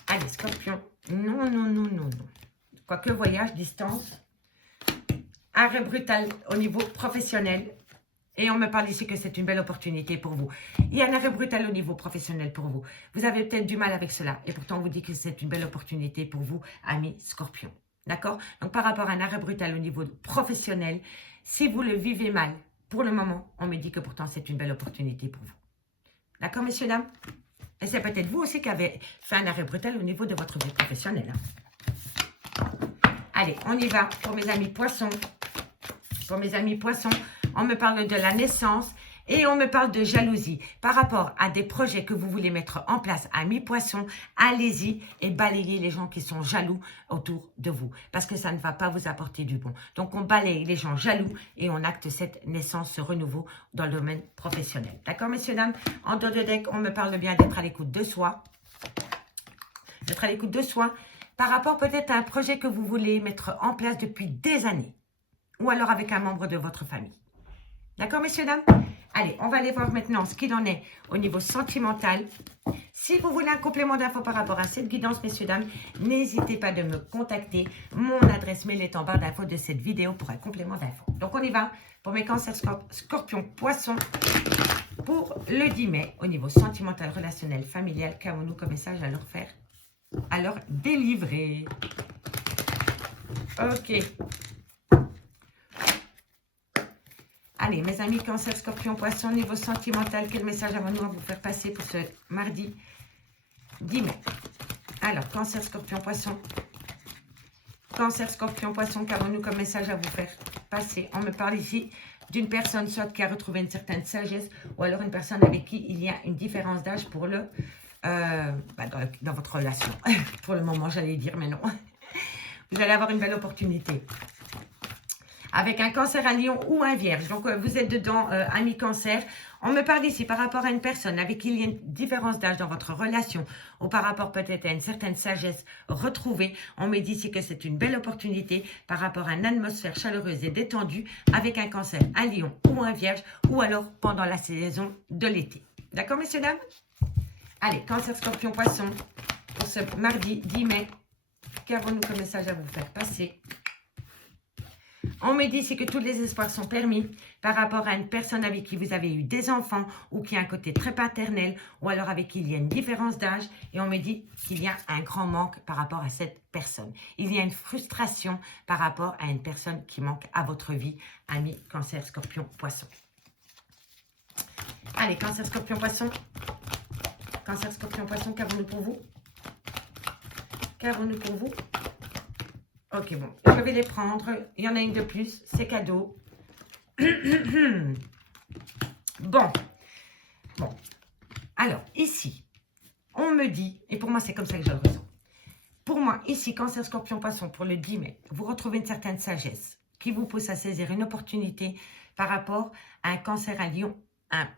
Allez, Scorpion. Non, non, non, non, non. Quoique voyage, distance. Arrêt brutal au niveau professionnel. Et on me parle ici que c'est une belle opportunité pour vous. Il y a un arrêt brutal au niveau professionnel pour vous. Vous avez peut-être du mal avec cela. Et pourtant, on vous dit que c'est une belle opportunité pour vous, amis Scorpion. D'accord? Donc, par rapport à un arrêt brutal au niveau professionnel, si vous le vivez mal, pour le moment, on me dit que pourtant, c'est une belle opportunité pour vous. D'accord, messieurs, dames? Et c'est peut-être vous aussi qui avez fait un arrêt brutal au niveau de votre vie professionnelle. Hein. Allez, on y va pour mes amis poissons. Pour mes amis poissons, on me parle de la naissance et on me parle de jalousie. Par rapport à des projets que vous voulez mettre en place, amis poissons, allez-y et balayez les gens qui sont jaloux autour de vous. Parce que ça ne va pas vous apporter du bon. Donc, on balaye les gens jaloux et on acte cette naissance, ce renouveau dans le domaine professionnel. D'accord, messieurs, dames? En dos de deck, on me parle bien d'être à l'écoute de soi. D'être à l'écoute de soi par rapport peut-être à un projet que vous voulez mettre en place depuis des années. Ou alors avec un membre de votre famille. D'accord, messieurs, dames? Allez, on va aller voir maintenant ce qu'il en est au niveau sentimental. Si vous voulez un complément d'infos par rapport à cette guidance, messieurs, dames, n'hésitez pas de me contacter. Mon adresse mail est en barre d'infos de cette vidéo pour un complément d'infos. Donc, on y va pour mes cancers, scorpions, poissons pour le 10 mai au niveau sentimental, relationnel, familial. Qu'avons-nous comme message à leur faire, à leur délivrer? Ok. Allez, mes amis Cancer, Scorpion, Poisson, niveau sentimental, quel message avons-nous à vous faire passer pour ce mardi 10 mai? Alors, Cancer, Scorpion, Poisson. Cancer, Scorpion, Poisson, qu'avons-nous comme message à vous faire passer? On me parle ici d'une personne soit qui a retrouvé une certaine sagesse ou alors une personne avec qui il y a une différence d'âge pour le dans votre relation. Pour le moment, j'allais dire, mais non. Vous allez avoir une belle opportunité. Avec un cancer à lion ou un vierge. Donc, vous êtes dedans, amis cancer. On me parle ici par rapport à une personne avec qui il y a une différence d'âge dans votre relation ou par rapport peut-être à une certaine sagesse retrouvée. On me dit ici que c'est une belle opportunité par rapport à une atmosphère chaleureuse et détendue avec un cancer à lion ou un vierge ou alors pendant la saison de l'été. D'accord, messieurs, dames? Allez, cancer, scorpion, poisson pour ce mardi 10 mai. Qu'avons-nous comme message à vous faire passer? On me dit ici que tous les espoirs sont permis par rapport à une personne avec qui vous avez eu des enfants ou qui a un côté très paternel ou alors avec qui il y a une différence d'âge. Et on me dit qu'il y a un grand manque par rapport à cette personne. Il y a une frustration par rapport à une personne qui manque à votre vie, amis cancer, scorpion, poisson. Allez, cancer, scorpion, poisson. Cancer, scorpion, poisson, qu'avons-nous pour vous? Qu'avons-nous pour vous? Ok, bon, je vais les prendre. Il y en a une de plus, c'est cadeau. Bon. Alors, ici, on me dit, et pour moi, c'est comme ça que je le ressens. Pour moi, ici, cancer, scorpion, poisson, pour le 10 mai, vous retrouvez une certaine sagesse qui vous pousse à saisir une opportunité par rapport à un cancer à lion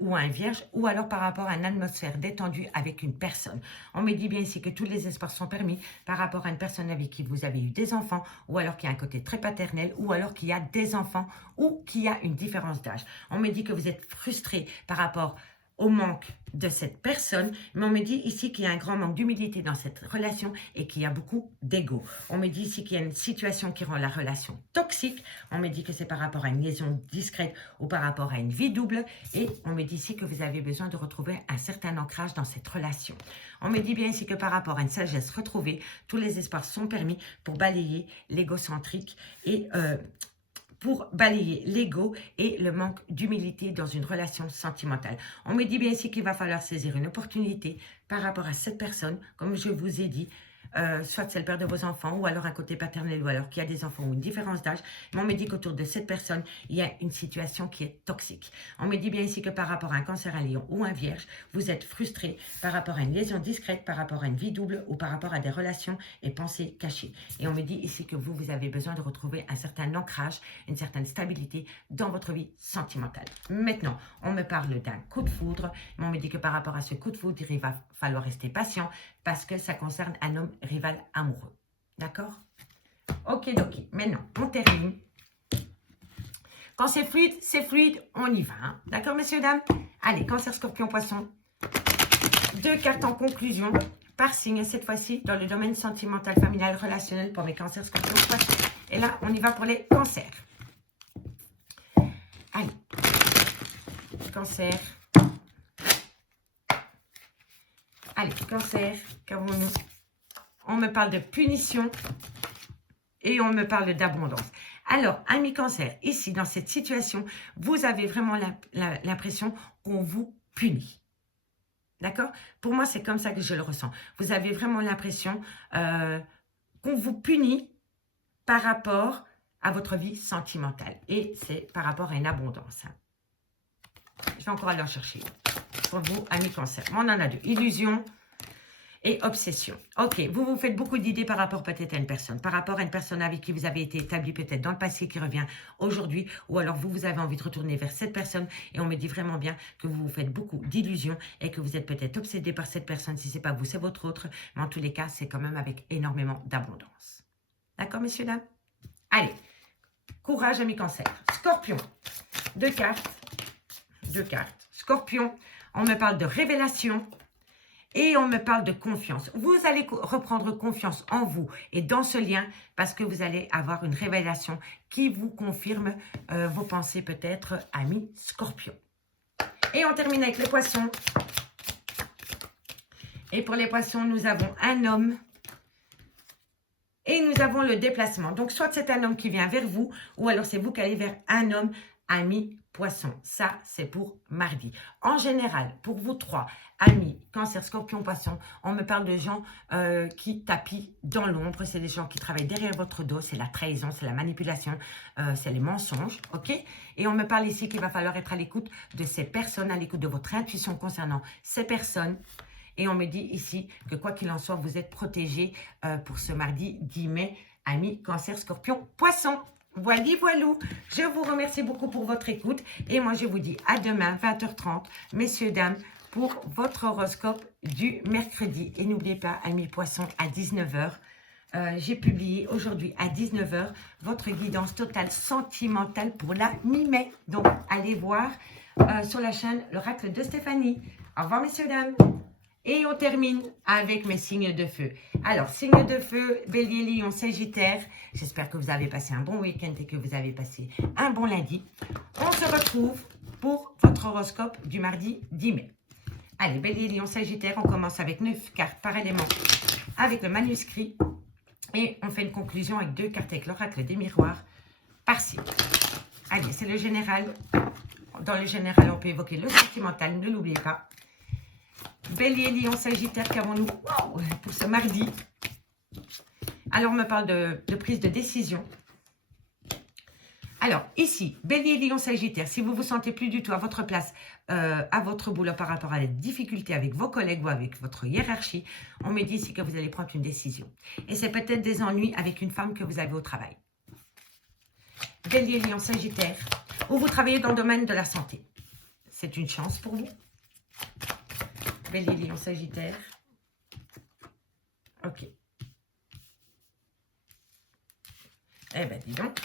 ou un vierge, ou alors par rapport à une atmosphère détendue avec une personne. On me dit bien ici que tous les espaces sont permis par rapport à une personne avec qui vous avez eu des enfants, ou alors qu'il y a un côté très paternel, ou alors qu'il y a des enfants, ou qu'il y a une différence d'âge. On me dit que vous êtes frustré par rapport au manque de cette personne, mais on me dit ici qu'il y a un grand manque d'humilité dans cette relation et qu'il y a beaucoup d'ego. On me dit ici qu'il y a une situation qui rend la relation toxique. On me dit que c'est par rapport à une liaison discrète ou par rapport à une vie double. Et on me dit ici que vous avez besoin de retrouver un certain ancrage dans cette relation. On me dit bien ici que par rapport à une sagesse retrouvée, tous les espaces sont permis pour balayer l'égocentrique et pour balayer l'ego et le manque d'humilité dans une relation sentimentale. On me dit bien ici qu'il va falloir saisir une opportunité par rapport à cette personne, comme je vous ai dit, soit c'est le père de vos enfants, ou alors un côté paternel, ou alors qu'il y a des enfants ou une différence d'âge. Mais on me dit qu'autour de cette personne, il y a une situation qui est toxique. On me dit bien ici que par rapport à un cancer, un lion ou un vierge, vous êtes frustré par rapport à une liaison discrète, par rapport à une vie double ou par rapport à des relations et pensées cachées. Et on me dit ici que vous avez besoin de retrouver un certain ancrage, une certaine stabilité dans votre vie sentimentale. Maintenant, on me parle d'un coup de foudre, mais on me dit que par rapport à ce coup de foudre, il va falloir rester patient parce que ça concerne un homme rival amoureux. D'accord? Ok, ok. Maintenant, on termine. Quand c'est fluide, on y va. Hein. D'accord, messieurs, dames? Allez, cancer, scorpion, poisson. 2 cartes en conclusion par signe, cette fois-ci, dans le domaine sentimental, familial, relationnel pour mes cancers, scorpions, poissons. Et là, on y va pour les cancers. Allez. Cancer. Allez, cancer, qu'avons-nous? On me parle de punition et on me parle d'abondance. Alors, amis cancer, ici, dans cette situation, vous avez vraiment l'impression qu'on vous punit. D'accord? Pour moi, c'est comme ça que je le ressens. Vous avez vraiment l'impression qu'on vous punit par rapport à votre vie sentimentale. Et c'est par rapport à une abondance. Hein. Je vais encore aller en chercher. Pour vous, amis cancer. On en a deux. Illusion et obsession. Ok, vous vous faites beaucoup d'idées par rapport peut-être à une personne. Par rapport à une personne avec qui vous avez été établi peut-être dans le passé qui revient aujourd'hui. Ou alors vous avez envie de retourner vers cette personne. Et on me dit vraiment bien que vous vous faites beaucoup d'illusions. Et que vous êtes peut-être obsédé par cette personne. Si ce n'est pas vous, c'est votre autre. Mais en tous les cas, c'est quand même avec énormément d'abondance. D'accord, messieurs, dames? Allez, courage, amis cancer. Scorpion. 2 cartes. 2 cartes. Scorpion, on me parle de révélation et on me parle de confiance. Vous allez reprendre confiance en vous et dans ce lien parce que vous allez avoir une révélation qui vous confirme vos pensées peut-être, amis Scorpion. Et on termine avec les poissons. Et pour les poissons, nous avons un homme et nous avons le déplacement. Donc, soit c'est un homme qui vient vers vous ou alors c'est vous qui allez vers un homme, amis Poisson. Ça, c'est pour mardi. En général, pour vous trois, amis, cancer, scorpion, poisson, on me parle de gens qui tapissent dans l'ombre. C'est des gens qui travaillent derrière votre dos. C'est la trahison, c'est la manipulation, c'est les mensonges. Ok? Et on me parle ici qu'il va falloir être à l'écoute de ces personnes, à l'écoute de votre intuition concernant ces personnes. Et on me dit ici que quoi qu'il en soit, vous êtes protégés pour ce mardi 10 mai, amis, cancer, scorpion, poisson. Voilà, voilou. Je vous remercie beaucoup pour votre écoute. Et moi, je vous dis à demain, 20h30, messieurs, dames, pour votre horoscope du mercredi. Et n'oubliez pas, amis poissons, à 19h, j'ai publié aujourd'hui à 19h votre guidance totale sentimentale pour la mi-mai. Donc, allez voir sur la chaîne l'oracle de Stéphanie. Au revoir, messieurs, dames. Et on termine avec mes signes de feu. Alors, signes de feu, Bélier, Lion, Sagittaire. J'espère que vous avez passé un bon week-end et que vous avez passé un bon lundi. On se retrouve pour votre horoscope du mardi 10 mai. Allez, Bélier, Lion, Sagittaire, on commence avec 9 cartes par élément avec le manuscrit. Et on fait une conclusion avec 2 cartes avec l'oracle des miroirs par signe. Allez, c'est le général. Dans le général, on peut évoquer le sentimental, ne l'oubliez pas. Bélier, Lion, Sagittaire, qu'avons-nous pour ce mardi? Alors, on me parle de prise de décision. Alors, ici, Bélier, Lion, Sagittaire, si vous vous sentez plus du tout à votre place, à votre boulot par rapport à la difficulté avec vos collègues ou avec votre hiérarchie, on me dit ici que vous allez prendre une décision. Et c'est peut-être des ennuis avec une femme que vous avez au travail. Bélier, Lion, Sagittaire, ou vous travaillez dans le domaine de la santé. c'est une chance pour vous. Bélier, Lion, Sagittaire. Ok. Eh ben, dis donc.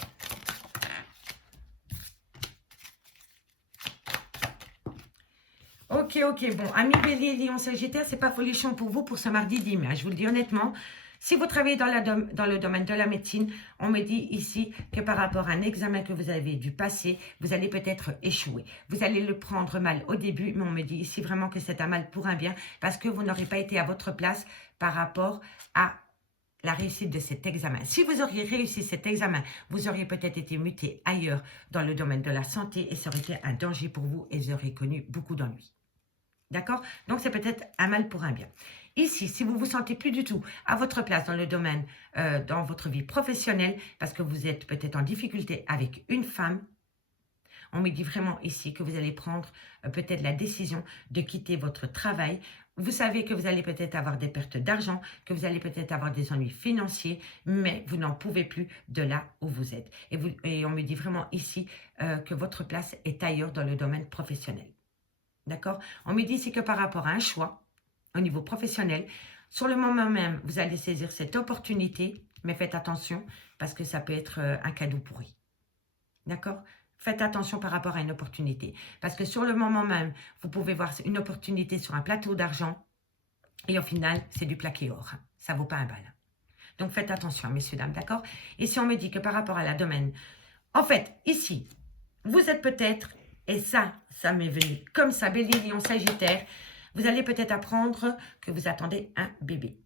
Ok, bon, amis Bélier, Lion, Sagittaire, c'est pas folichon pour vous pour ce mardi 10 mai. Je vous le dis honnêtement, si vous travaillez dans le domaine de la médecine, on me dit ici que par rapport à un examen que vous avez dû passer, vous allez peut-être échouer. Vous allez le prendre mal au début, mais on me dit ici vraiment que c'est un mal pour un bien, parce que vous n'aurez pas été à votre place par rapport à la réussite de cet examen. Si vous auriez réussi cet examen, vous auriez peut-être été muté ailleurs dans le domaine de la santé et ça aurait été un danger pour vous et vous auriez connu beaucoup d'ennuis. D'accord? Donc, c'est peut-être un mal pour un bien. Ici, si vous ne vous sentez plus du tout à votre place dans le domaine, dans votre vie professionnelle, parce que vous êtes peut-être en difficulté avec une femme, on me dit vraiment ici que vous allez prendre peut-être la décision de quitter votre travail. Vous savez que vous allez peut-être avoir des pertes d'argent, que vous allez peut-être avoir des ennuis financiers, mais vous n'en pouvez plus de là où vous êtes. Et on me dit vraiment ici que votre place est ailleurs dans le domaine professionnel. D'accord? On me dit ici que par rapport à un choix, au niveau professionnel, sur le moment même, vous allez saisir cette opportunité, mais faites attention parce que ça peut être un cadeau pourri. D'accord? Faites attention par rapport à une opportunité. Parce que sur le moment même, vous pouvez voir une opportunité sur un plateau d'argent et au final, c'est du plaqué or. Ça ne vaut pas un bal. Donc, faites attention, messieurs, dames, d'accord? Ici, on me dit que par rapport à la domaine, en fait, ici, vous êtes peut-être... Et ça m'est venu comme ça, Bélier, Lion, Sagittaire. Vous allez peut-être apprendre que vous attendez un bébé.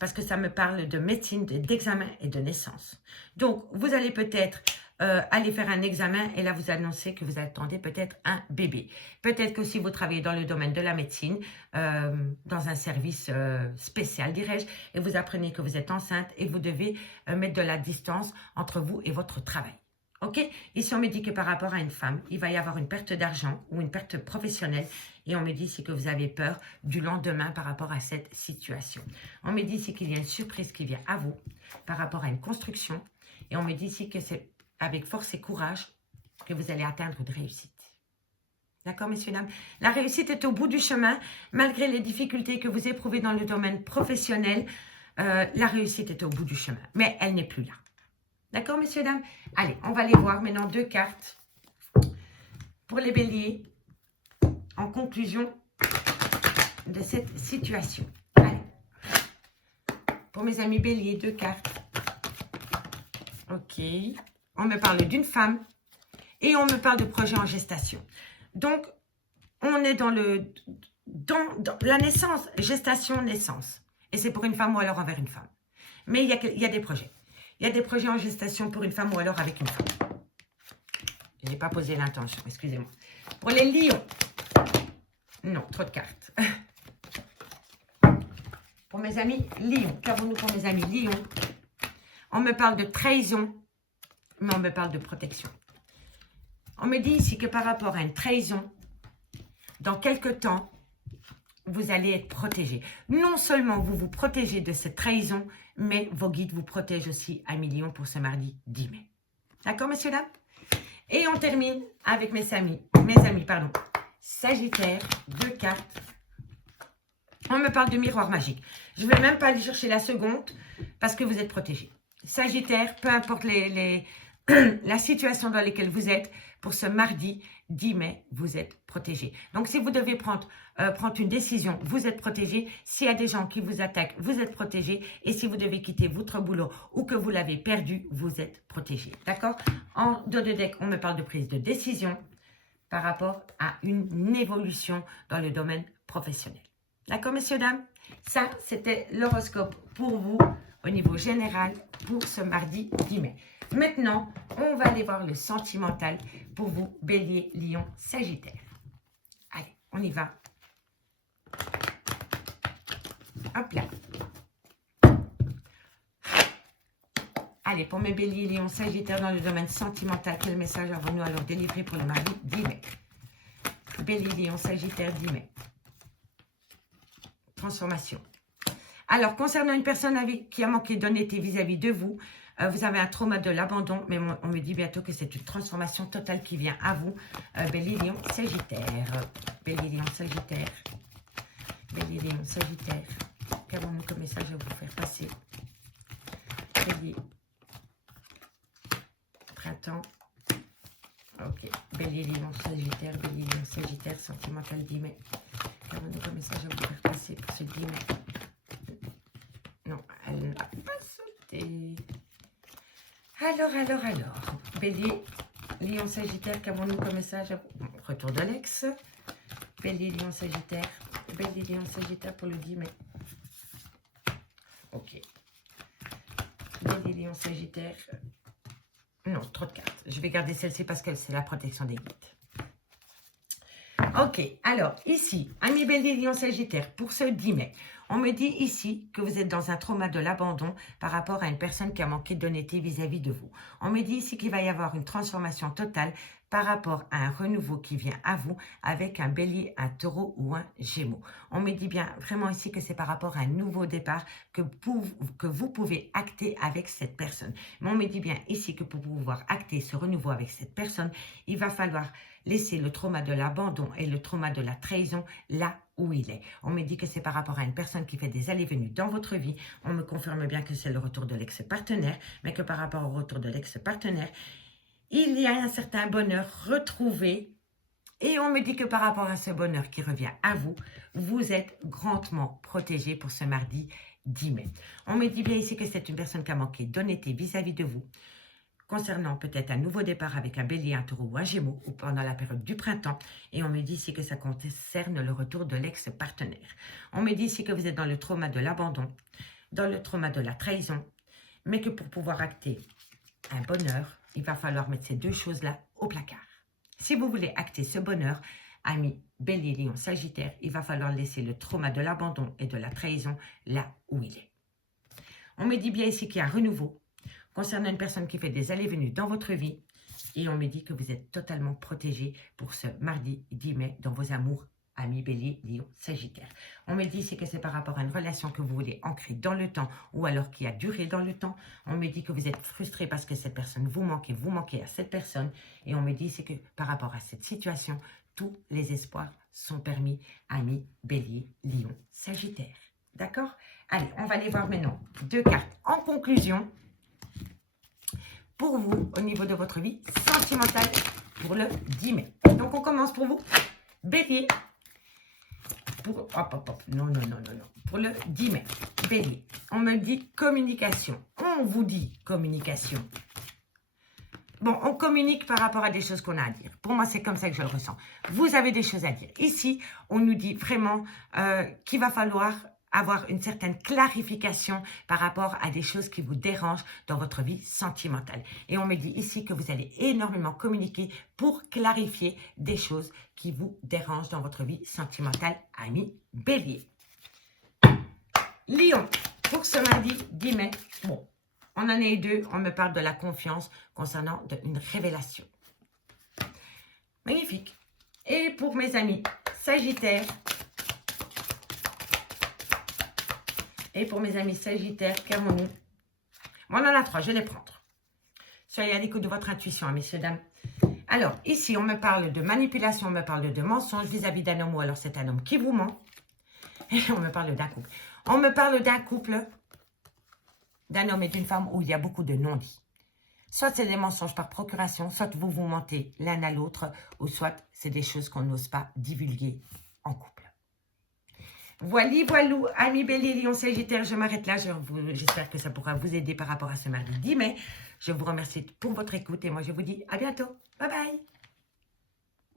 Parce que ça me parle de médecine, d'examen et de naissance. Donc, vous allez peut-être aller faire un examen et là, vous annoncez que vous attendez peut-être un bébé. Peut-être que si vous travaillez dans le domaine de la médecine, dans un service spécial, dirais-je, et vous apprenez que vous êtes enceinte et vous devez mettre de la distance entre vous et votre travail. Ok, ici on me dit que par rapport à une femme, il va y avoir une perte d'argent ou une perte professionnelle et on me dit ici que vous avez peur du lendemain par rapport à cette situation. On me dit ici qu'il y a une surprise qui vient à vous par rapport à une construction et on me dit ici que c'est avec force et courage que vous allez atteindre une réussite. D'accord, messieurs, dames? La réussite est au bout du chemin, malgré les difficultés que vous éprouvez dans le domaine professionnel, la réussite est au bout du chemin, mais elle n'est plus là. D'accord, messieurs, dames? Allez, on va aller voir maintenant 2 cartes pour les béliers en conclusion de cette situation. Allez, pour mes amis béliers, 2 cartes. Ok, on me parle d'une femme et on me parle de projet en gestation. Donc, on est dans la naissance, gestation, naissance. Et c'est pour une femme ou alors envers une femme. Mais il y a des projets. Il y a des projets en gestation pour une femme ou alors avec une femme. Je n'ai pas posé l'intention, excusez-moi. Pour les lions, non, trop de cartes. Pour mes amis lions, qu'avons-nous pour mes amis lions? On me parle de trahison, mais on me parle de protection. On me dit ici que par rapport à une trahison, dans quelque temps, vous allez être protégé. Non seulement vous vous protégez de cette trahison, mais vos guides vous protègent aussi à millions pour ce mardi 10 mai. D'accord, messieurs, dames? Et on termine avec mes amis, Sagittaire, 2 cartes. On me parle de miroir magique. Je ne vais même pas aller chercher la seconde parce que vous êtes protégé. Sagittaire, peu importe la situation dans laquelle vous êtes, pour ce mardi 10 mai, vous êtes protégé. Donc, si vous devez prendre une décision, vous êtes protégé. S'il y a des gens qui vous attaquent, vous êtes protégé. Et si vous devez quitter votre boulot ou que vous l'avez perdu, vous êtes protégé. D'accord? En dos de deck, on me parle de prise de décision par rapport à une évolution dans le domaine professionnel. D'accord, messieurs, dames? Ça, c'était l'horoscope pour vous au niveau général pour ce mardi 10 mai. Maintenant, on va aller voir le sentimental pour vous, Bélier, Lion, Sagittaire. Allez, on y va. Hop là. Allez, pour mes Béliers, Lion, Sagittaire dans le domaine sentimental, quel message avons-nous à leur délivrer pour le mardi 10 mai? Bélier, Lion, Sagittaire, 10 mai. Transformation. Alors, concernant une personne qui a manqué d'honnêteté vis-à-vis de vous, Vous avez un trauma de l'abandon, mais on me dit bientôt que c'est une transformation totale qui vient à vous. Bélier, Lion, Sagittaire. Bélier, Lion, Sagittaire. Bélier, Lion, Sagittaire. Qu'avons-nous comme message à vous faire passer? Bélier. Printemps. Ok. Bélier, Lion, Sagittaire. Bélier, Lion, Sagittaire. Sentimental 10 mai. Qu'avons-nous comme message à vous faire passer pour ce 10 mai? Non, elle n'a pas sauté. Alors. Bélier, Lion, Sagittaire. Qu'avons-nous comme message à vous? Retour de l'ex. Bélier, Lion, Sagittaire. Bélier, Lion, Sagittaire pour le 10 mai. Ok. Bélier, Lion, Sagittaire. Non, trop de cartes. Je vais garder celle-ci parce que c'est la protection des guides. Ok, alors ici, ami Bélier, Lion, Sagittaire, pour ce 10 mai, on me dit ici que vous êtes dans un trauma de l'abandon par rapport à une personne qui a manqué d'honnêteté vis-à-vis de vous. On me dit ici qu'il va y avoir une transformation totale par rapport à un renouveau qui vient à vous avec un Bélier, un Taureau ou un Gémeaux. On me dit bien vraiment ici que c'est par rapport à un nouveau départ que vous pouvez acter avec cette personne. Mais on me dit bien ici que pour pouvoir acter ce renouveau avec cette personne, il va falloir laisser le trauma de l'abandon et le trauma de la trahison là où il est. On me dit que c'est par rapport à une personne qui fait des allées-venues dans votre vie. On me confirme bien que c'est le retour de l'ex-partenaire, mais que par rapport au retour de l'ex-partenaire, il y a un certain bonheur retrouvé. Et on me dit que par rapport à ce bonheur qui revient à vous, vous êtes grandement protégé pour ce mardi 10 mai. On me dit bien ici que c'est une personne qui a manqué d'honnêteté vis-à-vis de vous, concernant peut-être un nouveau départ avec un Bélier, un Taureau ou un Gémeaux, ou pendant la période du printemps. Et on me dit ici que ça concerne le retour de l'ex-partenaire. On me dit ici que vous êtes dans le trauma de l'abandon, dans le trauma de la trahison, mais que pour pouvoir acter un bonheur, il va falloir mettre ces deux choses-là au placard. Si vous voulez acter ce bonheur, ami Bélier, Lion, Sagittaire, il va falloir laisser le trauma de l'abandon et de la trahison là où il est. On me dit bien ici qu'il y a un renouveau concernant une personne qui fait des allées-venues dans votre vie. Et on me dit que vous êtes totalement protégé pour ce mardi 10 mai dans vos amours, amis Bélier, Lion, Sagittaire. On me dit ici que c'est par rapport à une relation que vous voulez ancrer dans le temps ou alors qui a duré dans le temps. On me dit que vous êtes frustré parce que cette personne vous manquez à cette personne. Et on me dit ici que par rapport à cette situation, tous les espoirs sont permis, amis Bélier, Lion, Sagittaire. D'accord? Allez, on va aller voir maintenant deux cartes en conclusion pour vous au niveau de votre vie sentimentale pour le 10 mai. Donc, on commence pour vous. Bélier. Pour, non. Pour le 10 mai. Bélier. On me dit communication. On vous dit communication. Bon, on communique par rapport à des choses qu'on a à dire. Pour moi, c'est comme ça que je le ressens. Vous avez des choses à dire. Ici, on nous dit vraiment qu'il va falloir avoir une certaine clarification par rapport à des choses qui vous dérangent dans votre vie sentimentale. Et on me dit ici que vous allez énormément communiquer pour clarifier des choses qui vous dérangent dans votre vie sentimentale, ami Bélier. Lion, pour ce mardi 10 mai, bon, on en est deux, on me parle de la confiance concernant une révélation. Magnifique. Et pour mes amis Sagittaire, qu'avons-nous? On en a trois, je vais les prendre. Soyez à l'écoute de votre intuition, hein, messieurs, dames. Alors, ici, on me parle de manipulation, on me parle de mensonge vis-à-vis d'un homme ou alors c'est un homme qui vous ment. Et on me parle d'un couple. On me parle d'un couple, d'un homme et d'une femme où il y a beaucoup de non-dits. Soit c'est des mensonges par procuration, soit vous vous mentez l'un à l'autre, ou soit c'est des choses qu'on n'ose pas divulguer en couple. Voilou, amis Bélier, Lion, Sagittaire, je m'arrête là. J'espère que ça pourra vous aider par rapport à ce mardi 10 mai. Je vous remercie pour votre écoute et moi je vous dis à bientôt. Bye bye.